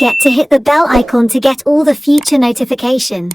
forget to hit the bell icon to get all the future notification.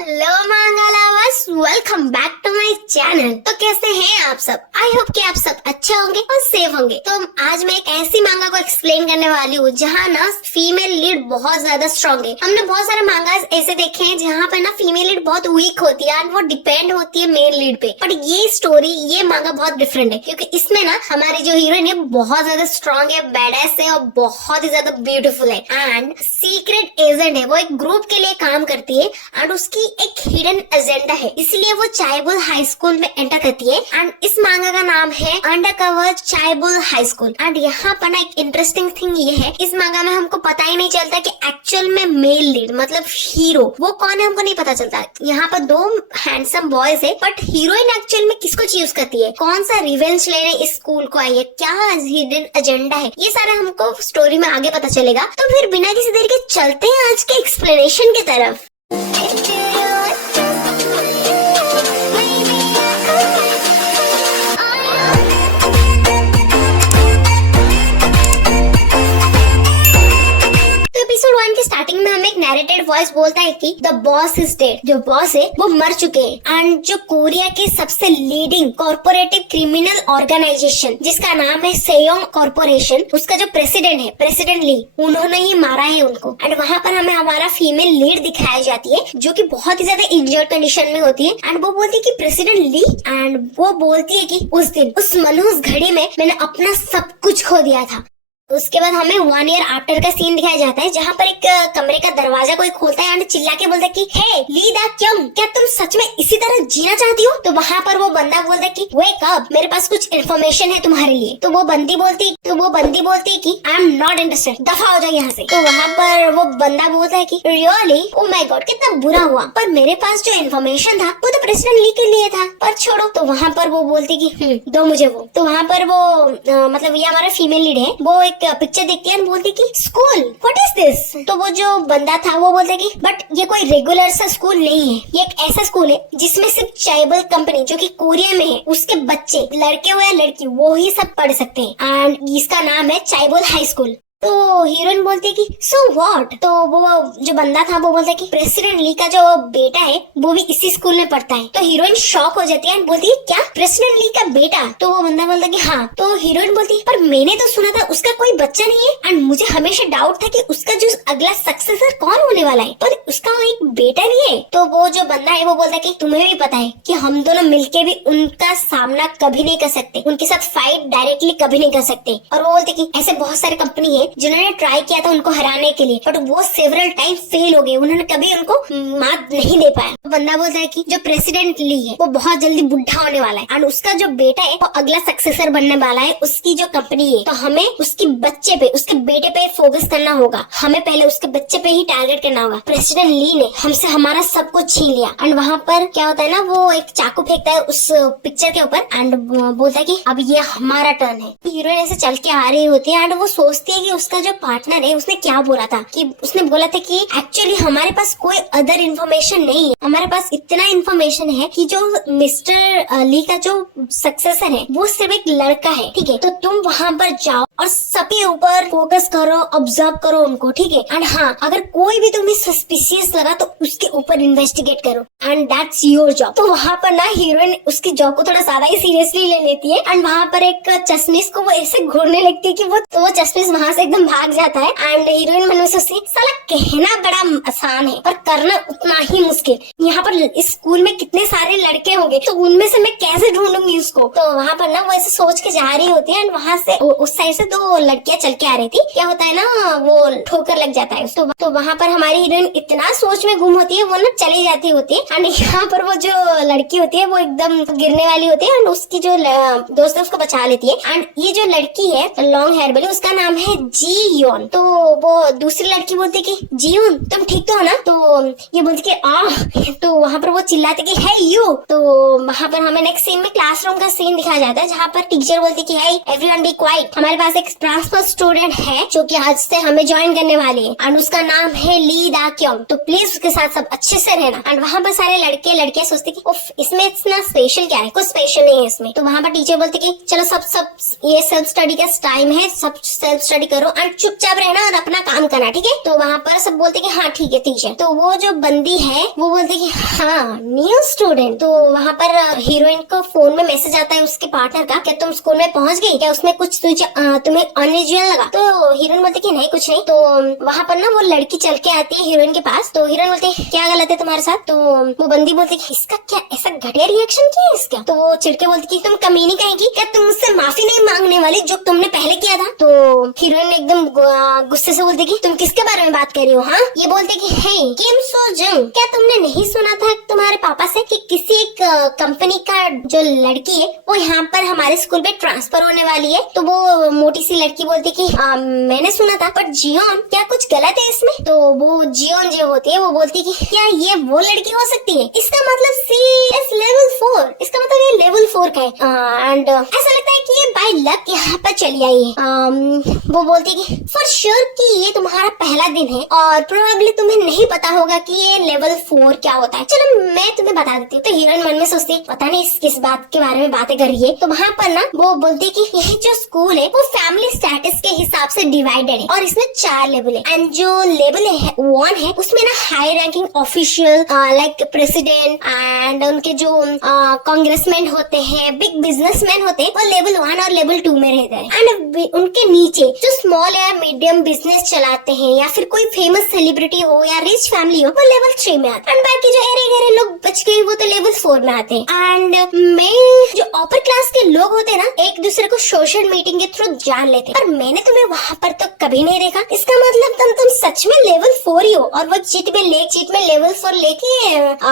Hello manga lovers, welcome back to my channel. तो कैसे हैं आप सब? I hope कि आप सब अच्छे होंगे और सेफ होंगे। तो आज मैं एक ऐसी मांगा को एक्सप्लेन करने वाली हूँ जहाँ ना फीमेल लीड बहुत ज्यादा स्ट्रॉन्ग है। हमने बहुत सारे मांगास ऐसे देखे हैं जहाँ पे ना फीमेल लीड बहुत वीक होती है एंड वो डिपेंड होती है मेल लीड पे। बट ये स्टोरी, ये मांगा बहुत डिफरेंट है क्योंकि इसमें ना हमारी जो हीरोइन है बहुत ज्यादा स्ट्रॉन्ग है, बैडएस है और बहुत ही ज्यादा ब्यूटीफुल है एंड सीक्रेट एजेंट है। वो एक ग्रुप के लिए काम करती है एंड उसकी एक हिडन एजेंडा है, इसलिए वो चायबुल हाई स्कूल में एंटर करती है एंड इस मांगा का नाम है अंडरकवर चायबुल हाई स्कूल। एंड यहाँ पर ना एक इंटरेस्टिंग थिंग ये है, इस मांगा में हमको पता ही नहीं चलता कि एक्चुअल में मेल लीड मतलब हीरो वो कौन है, हमको नहीं पता चलता। यहाँ पर दो हैंडसम बॉयज है बट हीरोइन एक्चुअल में किसको चूज करती है, कौन सा रिवेंज लेने इस स्कूल को आई है, क्या हिडन एजेंडा है, ये सारा हमको स्टोरी में आगे पता चलेगा। तो फिर बिना किसी देर के चलते हैं आज के एक्सप्लेनेशन की तरफ। एपिसोड 1 की स्टार्टिंग में हमें एक नैरेटेड वॉइस बोलता है कि द बॉस इज डेड। जो बॉस है वो मर चुके हैं एंड जो कोरिया के सबसे लीडिंग कॉर्पोरेटिव क्रिमिनल ऑर्गेनाइजेशन जिसका नाम है सेयोंग कॉर्पोरेशन, उसका जो प्रेसिडेंट है, प्रेसिडेंट ली, उन्होंने ही मारा है उनको। एंड वहाँ पर हमें हमारा फीमेल लीड दिखाई जाती है जो कि बहुत ही ज्यादा इंजर्ड कंडीशन में होती है एंड वो बोलती है कि प्रेसिडेंट ली, एंड वो बोलती है कि उस दिन उस मनहूस घड़ी में मैंने अपना सब कुछ खो दिया था। उसके बाद हमें 1 ईयर आफ्टर का सीन दिखाया जाता है जहाँ पर एक कमरे का दरवाजा कोई खोलता है एंड चिल्ला के बोलता है कि हे ली दा क्यों, क्या तुम सच में इसी तरह जीना चाहती हो? तो वहाँ पर वो बंदा बोलता है कि वेक अप, मेरे पास कुछ इन्फॉर्मेशन है तुम्हारे लिए। तो वो बंदी बोलती कि आई एम नॉट इंटरेस्टेड, दफा हो जाए यहाँ से। तो वहाँ पर वो बंदा बोलता है कि रियली, ओ माय गॉड, कितना बुरा हुआ, पर मेरे पास जो इन्फॉर्मेशन था वो तो प्रेसिडेंट ली के लिए था, पर छोड़ो। तो वहाँ पर वो बोलती कि दो मुझे वो। तो वहाँ पर वो मतलब ये हमारा फीमेल लीड है, वो एक पिक्चर देखती है और बोलती कि स्कूल, व्हाट इज दिस? तो वो जो बंदा था वो बोलता कि बट ये कोई रेगुलर सा स्कूल नहीं है, ये एक ऐसा स्कूल है जिसमें सिर्फ चायबल कंपनी जो कि कोरिया में है उसके बच्चे, लड़के हो या लड़की, वो ही सब पढ़ सकते हैं एंड इसका नाम है चायबल हाई स्कूल। तो हीरोइन बोलती है कि सो व्हाट? तो वो जो बंदा था वो बोलता है कि प्रेसिडेंट ली का जो बेटा है वो भी इसी स्कूल में पढ़ता है। तो हीरोइन शॉक हो जाती है एंड बोलती है क्या, प्रेसिडेंट ली का बेटा? तो वो बंदा बोलता है कि हाँ। तो हीरोइन बोलती है पर मैंने तो सुना था उसका कोई बच्चा नहीं है एंड मुझे हमेशा डाउट था कि उसका जो अगला सक्सेसर कौन होने वाला है, पर उसका एक बेटा नहीं है। तो वो जो बंदा है वो बोलता है कि तुम्हें भी पता है कि हम दोनों मिलके भी उनका सामना कभी नहीं कर सकते, उनके साथ फाइट डायरेक्टली कभी नहीं कर सकते। और वो बोलते कि ऐसे बहुत सारे कंपनी है जिन्होंने ट्राई किया था उनको हराने के लिए बट वो सेवरल टाइम फेल हो गए, उन्होंने कभी उनको मात नहीं दे पाया। तो बंदा बोलता है कि जो प्रेसिडेंट ली है वो बहुत जल्दी बुढ़ा होने वाला है एंड उसका जो बेटा है वो अगला सक्सेसर बनने वाला है उसकी जो कंपनी है। तो हमें उसकी बच्चे पे, उसके बेटे पे फोकस करना होगा, हमें पहले उसके बच्चे पे ही टारगेट करना होगा। प्रेसिडेंट ली ने हमसे हमारा सब कुछ छीन लिया। एंड वहाँ पर क्या होता है ना, वो एक चाकू फेंकता है उस पिक्चर के ऊपर एंड बोलता है कि अब ये हमारा टर्न है। हीरोइन ऐसे चल के आ रही होती है एंड वो सोचती है कि उसका जो पार्टनर है उसने क्या बोला था, कि उसने बोला था कि एक्चुअली हमारे पास कोई अदर इन्फॉर्मेशन नहीं है, हमारे पास इतना इन्फॉर्मेशन है कि जो मिस्टर ली का जो सक्सेसर है वो सिर्फ एक लड़का है, ठीक है? तो तुम वहाँ पर जाओ और सबके ऊपर फोकस करो, ऑब्जर्व करो उनको, ठीक है? एंड हाँ, अगर कोई भी तुम्हें सस्पिशियस लगा तो उसके ऊपर इन्वेस्टिगेट करो एंड दैट्स योर जॉब। तो वहाँ पर ना हीरोइन उसकी जॉब को थोड़ा ज्यादा ही सीरियसली ले लेती है एंड वहाँ पर एक चश्मिश को वो ऐसे घूरने लगती है कि वो चश्मिश वहाँ से एकदम भाग जाता है एंड हीरोइन मन में सोचती है साला कहना बड़ा आसान है पर करना उतना ही मुश्किल। यहाँ पर इस स्कूल में कितने सारे लड़के होंगे तो उनमें से मैं कैसे ढूंढूंगी उसको? तो वहाँ पर ना वो ऐसे सोच के जा रही होती है एंड वहाँ से उस साइड से 2 लड़कियां चल के आ रही थी। क्या होता है ना, वो ठोकर लग जाता है तो वहाँ पर हमारी हीरोइन इतना सोच में गुम होती है, वो ना चली जाती होती है एंड यहाँ पर वो जो लड़की होती है वो एकदम गिरने वाली होती है एंड उसकी जो दोस्त है उसको बचा लेती है। एंड ये जो लड़की है लॉन्ग हेयर वाली, उसका नाम है जी योन। तो वो दूसरी लड़की बोलती कि जीवन तुम ठीक तो हो ना? तो ये बोलती कि तो वहाँ पर वो चिल्लाते कि है यू। तो वहाँ पर हमें नेक्स्ट सीन में क्लासरूम का सीन दिखाया जाता है जहाँ पर टीचर बोलती कि है एवरीवन बी क्वाइट, हमारे पास एक ट्रांसफर स्टूडेंट है जो कि आज से हमें ज्वाइन करने वाली है एंड उसका नाम है ली दा क्योंग, तो प्लीज उसके साथ सब अच्छे से रहना। एंड वहाँ पर सारे लड़के लड़कियां सोचते कि उफ इसमें इतना स्पेशल क्या है, कुछ स्पेशल नहीं है इसमें। तो वहाँ पर टीचर बोलती कि चलो सब ये सेल्फ स्टडी का टाइम है, सब सेल्फ स्टडी करो एंड चुपचाप रहना और अपना काम करना, ठीक है। तो वहाँ पर सब बोलते कि हाँ ठीक है टीचर। तो वो जो बंदी है वो बोलते कि हाँ न्यू स्टूडेंट। तो वहाँ पर हीरोइन को फोन में मैसेज आता है उसके पार्टनर का, क्या तुम स्कूल में पहुंच गई, क्या उसमें कुछ तुम्हें अनयूजुअल लगा। तो हीरोइन बोलती कि नहीं कुछ नहीं। तो वहाँ पर ना वो लड़की चल के आती है हीरोइन के पास। तो हीरोइन बोलती है क्या गलत है तुम्हारे साथ। तो वो बंदी बोलती है इसका क्या ऐसा घटिया रिएक्शन किया है इसका। तो वो चिढ़के बोलती कि तुम कमीनी कहेगी, क्या तुम मुझसे माफी नहीं मांगने वाली जो तुमने पहले किया था। तो हीरोइन एकदम गुस्से से बोलती कि तुम किसके बारे में बात कर रही हो। हाँ ये बोलते कि हे किम सो जंग, क्या तुमने नहीं सुना था तुम्हारे पापा से कि किसी एक कंपनी का जो लड़की है वो यहाँ पर हमारे स्कूल में ट्रांसफर होने वाली है। तो वो मोटी सी लड़की बोलती कि मैंने सुना था, बट जियोन क्या कुछ गलत है इसमें। तो वो जियोन जो होती है वो बोलती कि क्या ये वो लड़की हो सकती है, इसका मतलब सी एस लेवल 4, इसका मतलब ये लेवल 4 का है। एंड ऐसा लगता है कि ये बाय लक यहाँ पर चली आई है। वो बोलती कि फॉर श्योर कि ये तुम्हारा पहला दिन है और प्रोबेबली तुम्हें नहीं पता होगा कि ये लेवल 4 क्या होता है। चलो मैं तुम्हें बता देती हूँ। तो हीरोइन मन में सोचती पता नहीं किस बात के बारे में बातें कर रही है। तो वहाँ पर ना वो बोलती कि यह जो स्कूल है वो फैमिली स्टेटस के हिसाब से डिवाइडेड है और इसमें 4 लेवल है। एंड जो लेवल है 1 है उसमें ना high ranking official like president and उनके जो कांग्रेसमैन होते हैं, बिग बिजनेसमैन होते हैं, वो लेवल 1 और लेवल 2 में रहते हैं। एंड उनके नीचे जो स्मॉल या मीडियम बिजनेस चलाते हैं या फिर कोई फेमस सेलिब्रिटी हो या रिच फैमिली हो वो लेवल 3 में आते हैं। एंड बाकी जो एरे गहरे लोग बच गए वो तो लेवल 4 में आते हैं। एंड मैं जो अपर क्लास के लोग होते हैं ना एक दूसरे को सोशल मीटिंग के थ्रू जान लेते हैं, पर मैंने तुम्हें वहाँ पर तो कभी नहीं देखा। इसका मतलब तुम सच में लेवल 4 ही हो। और वो चिट में लेवल 4 लेके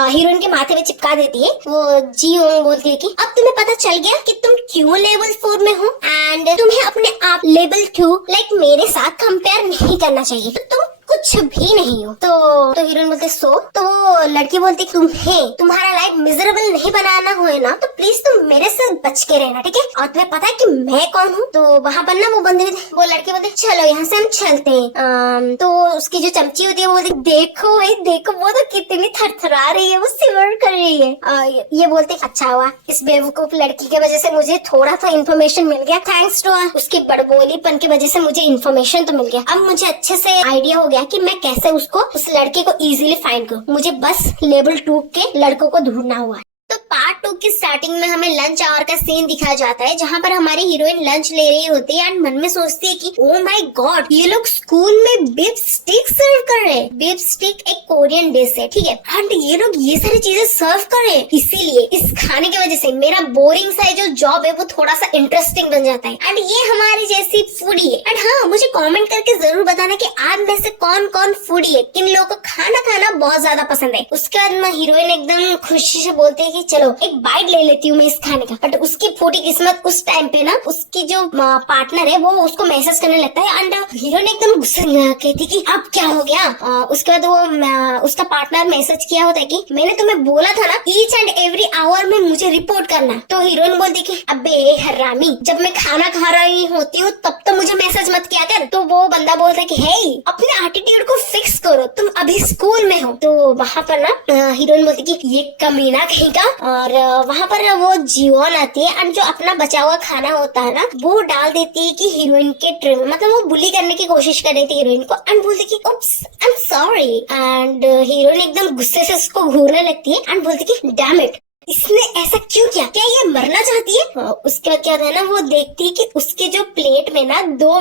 हीरोइन के माथे में चिपका देती है। वो जियोंग बोलती है कि अब तुम्हें पता चल गया कि तुम क्यों लेवल 4 में हो एंड तुम्हें अपने आप लेवल 2 लाइक मेरे साथ कंपेयर नहीं करना चाहिए। तो तुम कुछ भी नहीं हो। तो हीरोइन बोलते सो। तो वो लड़की बोलती तुम्हें तुम्हारा लाइफ मिजरेबल नहीं बनाना हो ना तो प्लीज तुम मेरे से बच के रहना, ठीक है। और तुम्हें पता है कि मैं कौन हूँ। तो वहाँ पर ना वो लड़की बोलते चलो यहाँ से हम चलते हैं। तो उसकी जो चमची होती है वो बोलती देखो भाई देखो वो तो कितनी थरथरा रही है, वो सिवर कर रही है। ये बोलते अच्छा हुआ इस बेवकूफ लड़की के वजह से मुझे थोड़ा सा इन्फॉर्मेशन मिल गया। थैंक्स टू उसकी बड़बोलीपन की वजह से मुझे इन्फॉर्मेशन तो मिल गया। अब मुझे अच्छे से आइडिया हो गया कि मैं कैसे उस लड़के को इजीली फाइंड करूं। मुझे बस लेवल 2 के लड़कों को ढूंढना हुआ। तो पार्ट 2 की स्टार्टिंग में हमें लंच आवर का सीन दिखाया जाता है जहाँ पर हमारी हीरोइन लंच ले रही होती है एंड मन में सोचती है कि ओ माय गॉड ये लोग स्कूल में बीफ स्टिक सर्व कर रहे हैं। बीफ स्टिक एक कोरियन डिश है, ठीक है। एंड ये लोग ये सारी चीजें सर्व कर रहे हैं, इसीलिए इस खाने की वजह से मेरा बोरिंग सा जो जॉब है वो थोड़ा सा इंटरेस्टिंग बन जाता है। एंड ये हमारी जैसी फूडी है। एंड हाँ मुझे कॉमेंट करके जरूर बताना कि आप में से कौन कौन फूडी है, किन लोगों को खाना खाना बहुत ज्यादा पसंद है। उसके बाद मैं हीरोइन एकदम खुशी से बोलती है कि चलो एक बाइट ले लेती हूँ मैं इस खाने का। बट उसकी फूटी किस्मत उस टाइम पे ना उसकी जो पार्टनर है वो उसको मैसेज करने लगता है एंड हीरोइन एकदम गुस्से कहती कि अब क्या हो गया। उसके बाद वो उसका पार्टनर मैसेज किया होता है कि मैंने तुम्हें बोला था ना ईच एंड एवरी आवर में मुझे रिपोर्ट करना। तो हीरोइन बोलती कि अबे हरामी जब मैं खाना खा रही होती हूँ तब तो मुझे मैसेज मत किया कर। तो वो बंदा बोलता है कि हे अपने एटीट्यूड को फिक्स करो, तुम अभी स्कूल में हो। तो वहाँ पर ना हीरोइन बोलती कि ये कमीना कहेगा। और वहाँ पर वो जियोन आती है एंड जो अपना बचा हुआ खाना होता है ना वो डाल देती है कि हीरोइन के ट्रे में, मतलब वो बुली करने की कोशिश कर रही थी हीरोइन को एंड बोलती कि oops I am sorry. And heroine एकदम गुस्से से उसको घूरने लगती है एंड बोलती कि डैम इट इसने ऐसा क्यों किया, क्या ये मरना चाहती है। उसका क्या था ना वो देखती है कि उसके जो प्लेट में ना 2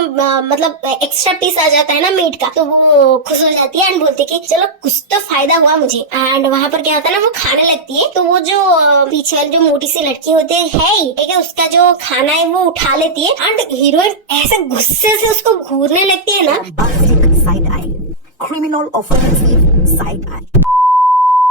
मतलब एक्स्ट्रा पीस आ जाता है ना मीट का। तो वो खुश हो जाती है एंड बोलती है कि चलो कुछ तो फायदा हुआ मुझे। एंड वहाँ पर क्या होता है ना वो खाने लगती है। तो वो जो पीछे वाली जो मोटी सी लड़की होती है ठीक है उसका जो खाना है वो उठा लेती है एंड हीरोइन ऐसे गुस्से से उसको घूरने लगती है ना। Criminal offensive side eye.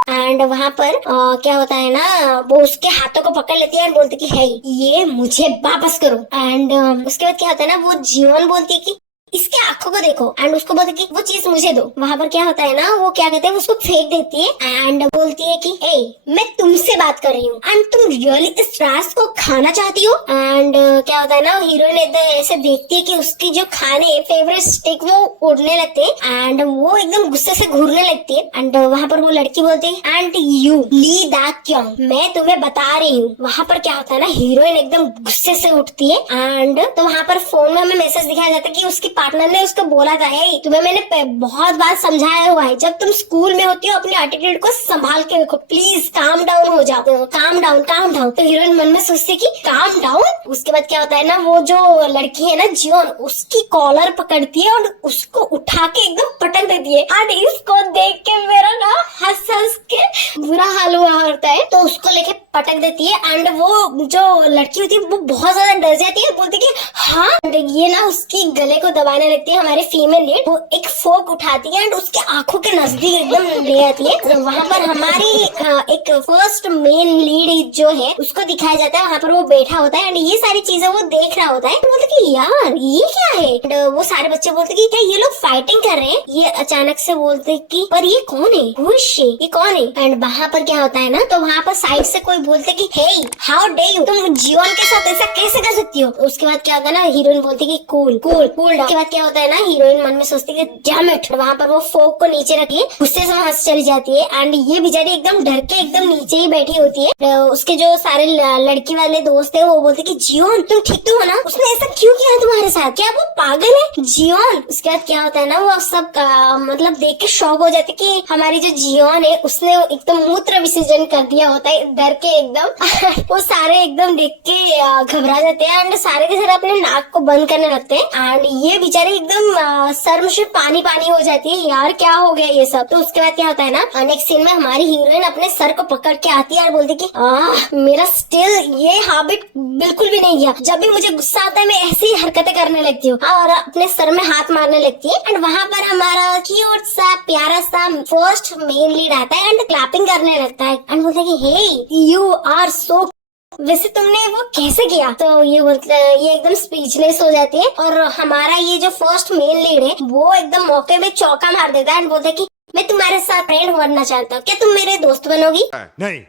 And वहाँ पर क्या होता है ना वो उसके हाथों को पकड़ लेती है एंड बोलती कि है ये मुझे वापस करो। एंड उसके बाद क्या होता है ना वो जीवन बोलती है कि इसके आंखों को देखो एंड उसको बोलती कि वो चीज मुझे दो। वहाँ पर क्या होता है ना वो क्या कहते हैं उसको फेंक देती है एंड बोलती है कि ए मैं तुमसे बात कर रही हूँ एंड तुम रियली इस रास को खाना चाहती हो। एंड क्या होता है ना हीरोइन एकदम ऐसे देखती है कि उसकी जो खाने फेवरेट स्टिक वो उड़ने लगते हैं एंड वो एकदम गुस्से से घूरने लगती है। एंड वहाँ पर वो लड़की बोलती है एंड यू ली दा क्यों, मैं तुम्हें बता रही हूँ। वहाँ पर क्या होता है ना हीरोइन एकदम गुस्से से उठती है एंड तो वहाँ पर फोन में हमें मैसेज दिखाया जाता है कि उसकी पार्टनर ने उसको बोला था, हे तुम्हें मैंने बहुत बार समझाया हुआ है, जब तुम स्कूल में होती हो अपने एटीट्यूड को संभाल के रखो, प्लीज काम डाउन हो जाओ, काम डाउन काम डाउन। तो हीरोइन मन में सोचती है कि काम डाउन। उसके बाद क्या होता है ना, वो जो लड़की है ना जियोन, उसकी कॉलर पकड़ती है और उसको उठा के एकदम पटक देती है। और इसको देख के मेरा ना हंस हंस के बुरा हाल हुआ होता है। तो उसको लेके पटक देती है एंड वो जो लड़की होती है वो बहुत ज्यादा डर जाती है, बोलती है हाँ। ये ना उसकी गले को दबाने लगती है हमारे फीमेल लीड। वो एक फोक उठाती है एंड उसके आंखों के नजदीक एकदम ले आती है। तो वहाँ पर हमारी एक फर्स्ट मेन लीड जो है उसको दिखाया जाता है, वहाँ पर वो बैठा होता है एंड ये सारी चीजें वो देख रहा होता है। बोलते कि यार ये क्या है। एंड वो सारे बच्चे बोलते कि क्या ये लोग फाइटिंग कर रहे हैं। ये अचानक से बोलते कि पर ये कौन है, ये कौन है। एंड वहाँ पर क्या होता है ना, तो वहाँ पर साइड से कोई बोलते कि हे हाउ डे यू, तुम जियोन के साथ ऐसा कैसे कर सकती हो। उसके बाद क्या होता है ना, हीरोइन बोलती कि कूल कूल कूल डाउन। उसके बाद क्या होता है ना, हीरोइन मन में सोचती है डैम इट। वहाँ पर वो फोक को नीचे रखी है, गुस्से से वहाँ से चली जाती है एंड ये बेचारी एकदम डर के एकदम नीचे ही बैठी होती है। उसके जो सारे लड़की वाले दोस्त है वो बोलते कि जियोन तुम ठीक तो हो ना, उसने ऐसा क्यों किया तुम्हारे साथ, क्या वो पागल है जियोन। उसके बाद क्या होता है ना, वो सब मतलब देख के शॉक हो जाते कि हमारी जो जियोन है उसने एकदम मूत्र विसर्जन कर दिया होता है डर के एकदम। वो सारे एकदम देख के घबरा जाते हैं एंड सारे के सारे अपने नाक को बंद करने लगते हैं एंड ये बेचारे एकदम सर में से पानी पानी हो जाती है, यार क्या हो गया ये सब। तो उसके बाद क्या होता है ना, नेक्स्ट सीन में हमारी हीरोइन अपने सर को पकड़ के आती है और बोलती कि मेरा स्टिल ये हैबिट बिल्कुल भी नहीं गया, जब भी मुझे गुस्सा आता है मैं ऐसी हरकतें करने लगती हूँ और अपने सर में हाथ मारने लगती है। एंड वहाँ पर हमारा क्यूट सा प्यारा सा फर्स्ट मेन लीड आता है एंड क्लैपिंग करने लगता है एंड बोलता है कि हे यू आर सो, वैसे तुमने वो कैसे किया। तो ये एकदम स्पीचलेस हो जाती है और हमारा ये जो फर्स्ट मेन लीड है वो एकदम मौके में चौका मार देता है एंड बोलता है कि मैं तुम्हारे साथ फ्रेंड बनना चाहता हूँ, क्या तुम मेरे दोस्त बनोगी। नहीं।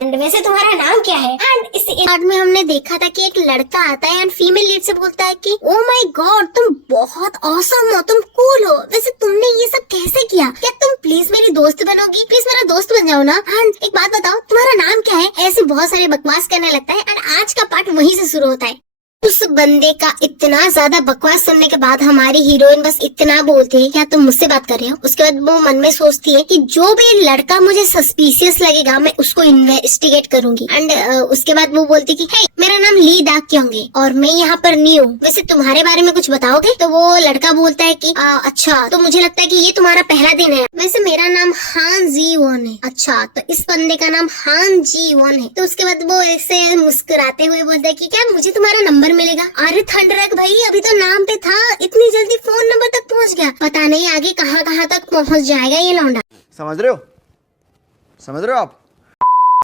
एंड वैसे तुम्हारा नाम क्या है। एंड इस पार्ट में हमने देखा था कि एक लड़का आता है एंड फीमेल लीड से बोलता है कि ओ माय गॉड तुम बहुत ऑसम हो, तुम कूल हो, वैसे तुमने ये सब कैसे किया, क्या तुम प्लीज मेरी दोस्त बनोगी, प्लीज मेरा दोस्त बन जाओ ना। एंड एक बात बताओ तुम्हारा नाम क्या है, ऐसे बहुत सारे बकवास करने लगता है एंड आज का पार्ट वहीं से शुरू होता है। उस बंदे का इतना ज्यादा बकवास सुनने के बाद हमारी हीरोइन बस इतना बोलती है क्या तुम मुझसे बात कर रहे हो। उसके बाद वो मन में सोचती है कि जो भी लड़का मुझे सस्पिशियस लगेगा मैं उसको इन्वेस्टिगेट करूंगी। एंड उसके बाद वो बोलती कि हे मेरा नाम ली दाग क्योंगे और मैं यहाँ पर न्यू हूँ, वैसे तुम्हारे बारे में कुछ बताओगे। तो वो लड़का बोलता है कि अच्छा तो मुझे लगता है कि ये तुम्हारा पहला दिन है, वैसे मेरा नाम हान जी वॉन है। अच्छा तो इस बंदे का नाम हान जी वॉन है। तो उसके बाद वो ऐसे मुस्कुराते हुए बोलता है कि क्या मुझे तुम्हारा नंबर मिलेगा। अरे थंडरक भाई अभी तो नाम पे था, इतनी जल्दी फोन नंबर तक पहुंच गया, पता नहीं आगे कहाँ तक पहुंच जाएगा ये लौंडा। समझ रहे हो आप।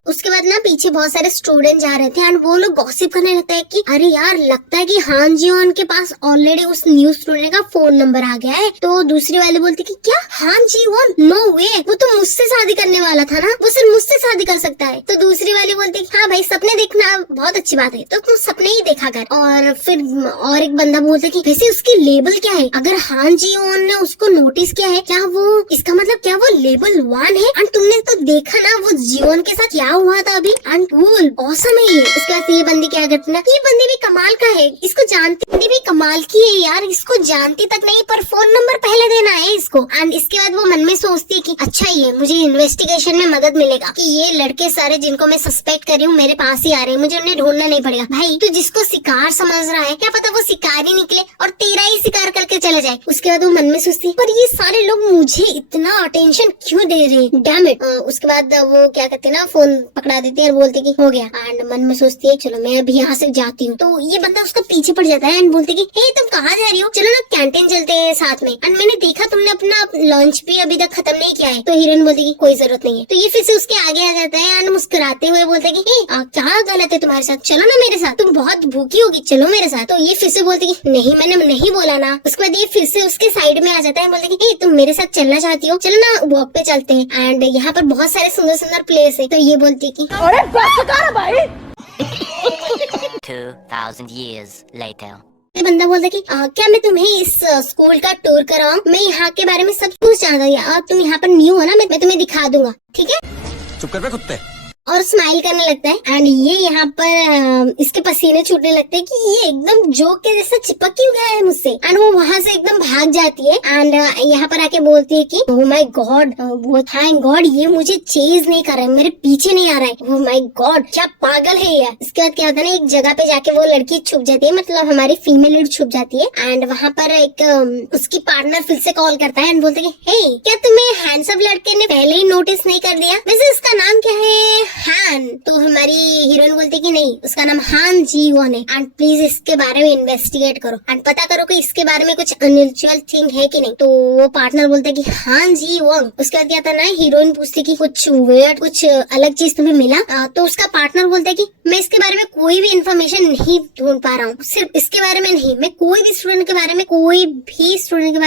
उसके बाद ना पीछे बहुत सारे स्टूडेंट जा रहे थे एंड वो लोग गॉसिप करने लगता है कि अरे यार लगता है कि हान जियोन के पास ऑलरेडी उस न्यू स्टूडेंट का फोन नंबर आ गया है। तो दूसरी वाली बोलती कि क्या हान जियोन, नो वे, वो तो मुझसे शादी करने वाला था ना, वो सिर्फ मुझसे शादी कर सकता है। तो दूसरी वाली बोलती हाँ भाई सपने देखना बहुत अच्छी बात है, तो तुम सपने ही देखा कर। और फिर और एक बंदा बोलता कि वैसे उसकी लेबल क्या है, अगर हान जियोन ने उसको नोटिस किया है क्या वो, इसका मतलब क्या वो लेबल 1 है। एंड तुमने तो देखा ना वो जियोन के साथ क्या हुआ था अभी, एंड कूल ऑसम है ये। उसके बाद ये बंदी क्या करती ना, ये बंदी भी कमाल का है, इसको जानती भी कमाल की है यार, इसको जानती तक नहीं पर फोन नंबर पहले देना है इसको। एंड इसके बाद वो मन में सोचती है कि अच्छा ये मुझे इन्वेस्टिगेशन में मदद मिलेगा कि ये लड़के सारे जिनको मैं सस्पेक्ट कर रही हूँ मेरे पास ही आ रहे हैं, मुझे उन्हें ढूंढना नहीं पड़ेगा। भाई तू जिसको शिकार समझ रहा है क्या पता वो शिकार ही निकले और तेरा ही शिकार करके चला जाए। उसके बाद वो मन में सोचती है पर ये सारे लोग मुझे इतना अटेंशन क्यों दे रहे हैं, डैम इट। उसके बाद वो क्या कहते हैं ना, फोन पकड़ा देती है और बोलती कि हो गया। एंड मन में सोचती है चलो मैं अभी यहाँ से जाती हूँ। तो ये बंदा उसका पीछे पड़ जाता है एंड बोलती कि हे तुम कहाँ जा रही हो, चलो ना कैंटीन चलते हैं साथ में। एंड मैंने देखा तुमने अपना लंच भी अभी तक खत्म नहीं किया है। तो हीरोइन बोलती कि कोई जरूरत नहीं है। तो ये फिर से उसके आगे आ जाता है एंड मुस्कुराते हुए बोलता है कि क्या गलत है तुम्हारे साथ, चलो ना मेरे साथ, तुम बहुत भूखी होगी चलो मेरे साथ। तो ये फिर से बोलती कि नहीं मैंने नहीं बोला ना। उसके बाद ये फिर से उसके साइड में आ जाता है, बोलता है कि तुम मेरे साथ चलना चाहती हो, चलो ना वॉक पे चलते हैं। एंड यहाँ पर बहुत सारे सुंदर सुंदर प्लेस है। तो ये बोलती की 2000 years later. ये बंदा बोलता कि क्या मैं तुम्हें इस स्कूल का टूर कराऊं, मैं यहाँ के बारे में सब कुछ जानता हूँ, तुम यहाँ पर न्यू हो ना, मैं तुम्हें दिखा दूंगा, ठीक है। चुप कर बे कुत्ते। और स्माइल करने लगता है। एंड ये यहाँ पर इसके पसीने छूटने लगते हैं कि ये एकदम जोक के जैसा चिपक क्यों गया है मुझसे। एंड वो वहां से एकदम भाग जाती है एंड यहाँ पर आके बोलती है कि ओह माय गॉड, वो थैंक गॉड ये मुझे चेज नहीं कर रहा है, मेरे पीछे नहीं आ रहा है। ओह माय गॉड क्या पागल है ये। इसके बाद क्या होता है ना, एक जगह पे जाके वो लड़की छुप जाती है, मतलब हमारी फीमेल लीड छुप जाती है। एंड वहाँ पर एक उसकी पार्टनर फिर से कॉल करता है एंड बोलते है हे, क्या तुम्हें हैंडसम लड़के ने पहले ही नोटिस नहीं कर दिया? वैसे उसका नाम क्या है? हान। तो हमारी हीरोइन बोलती कि नहीं, उसका नाम हान जी वॉन है एंड प्लीज इसके बारे में इन्वेस्टिगेट करो एंड पता करो कि इसके बारे में कुछ अनयूजुअल थिंग है कि नहीं। तो वो पार्टनर बोलता है कि हान जी वॉन। उसके बाद क्या था ना, हीरोइन पूछती कि कुछ वेयर्ड, कुछ अलग चीज तुम्हें मिला? तो उसका पार्टनर बोलता है कि मैं इसके बारे में कोई भी इन्फॉर्मेशन नहीं ढूंढ पा रहा हूँ, सिर्फ इसके बारे में नहीं, मैं कोई भी स्टूडेंट के बारे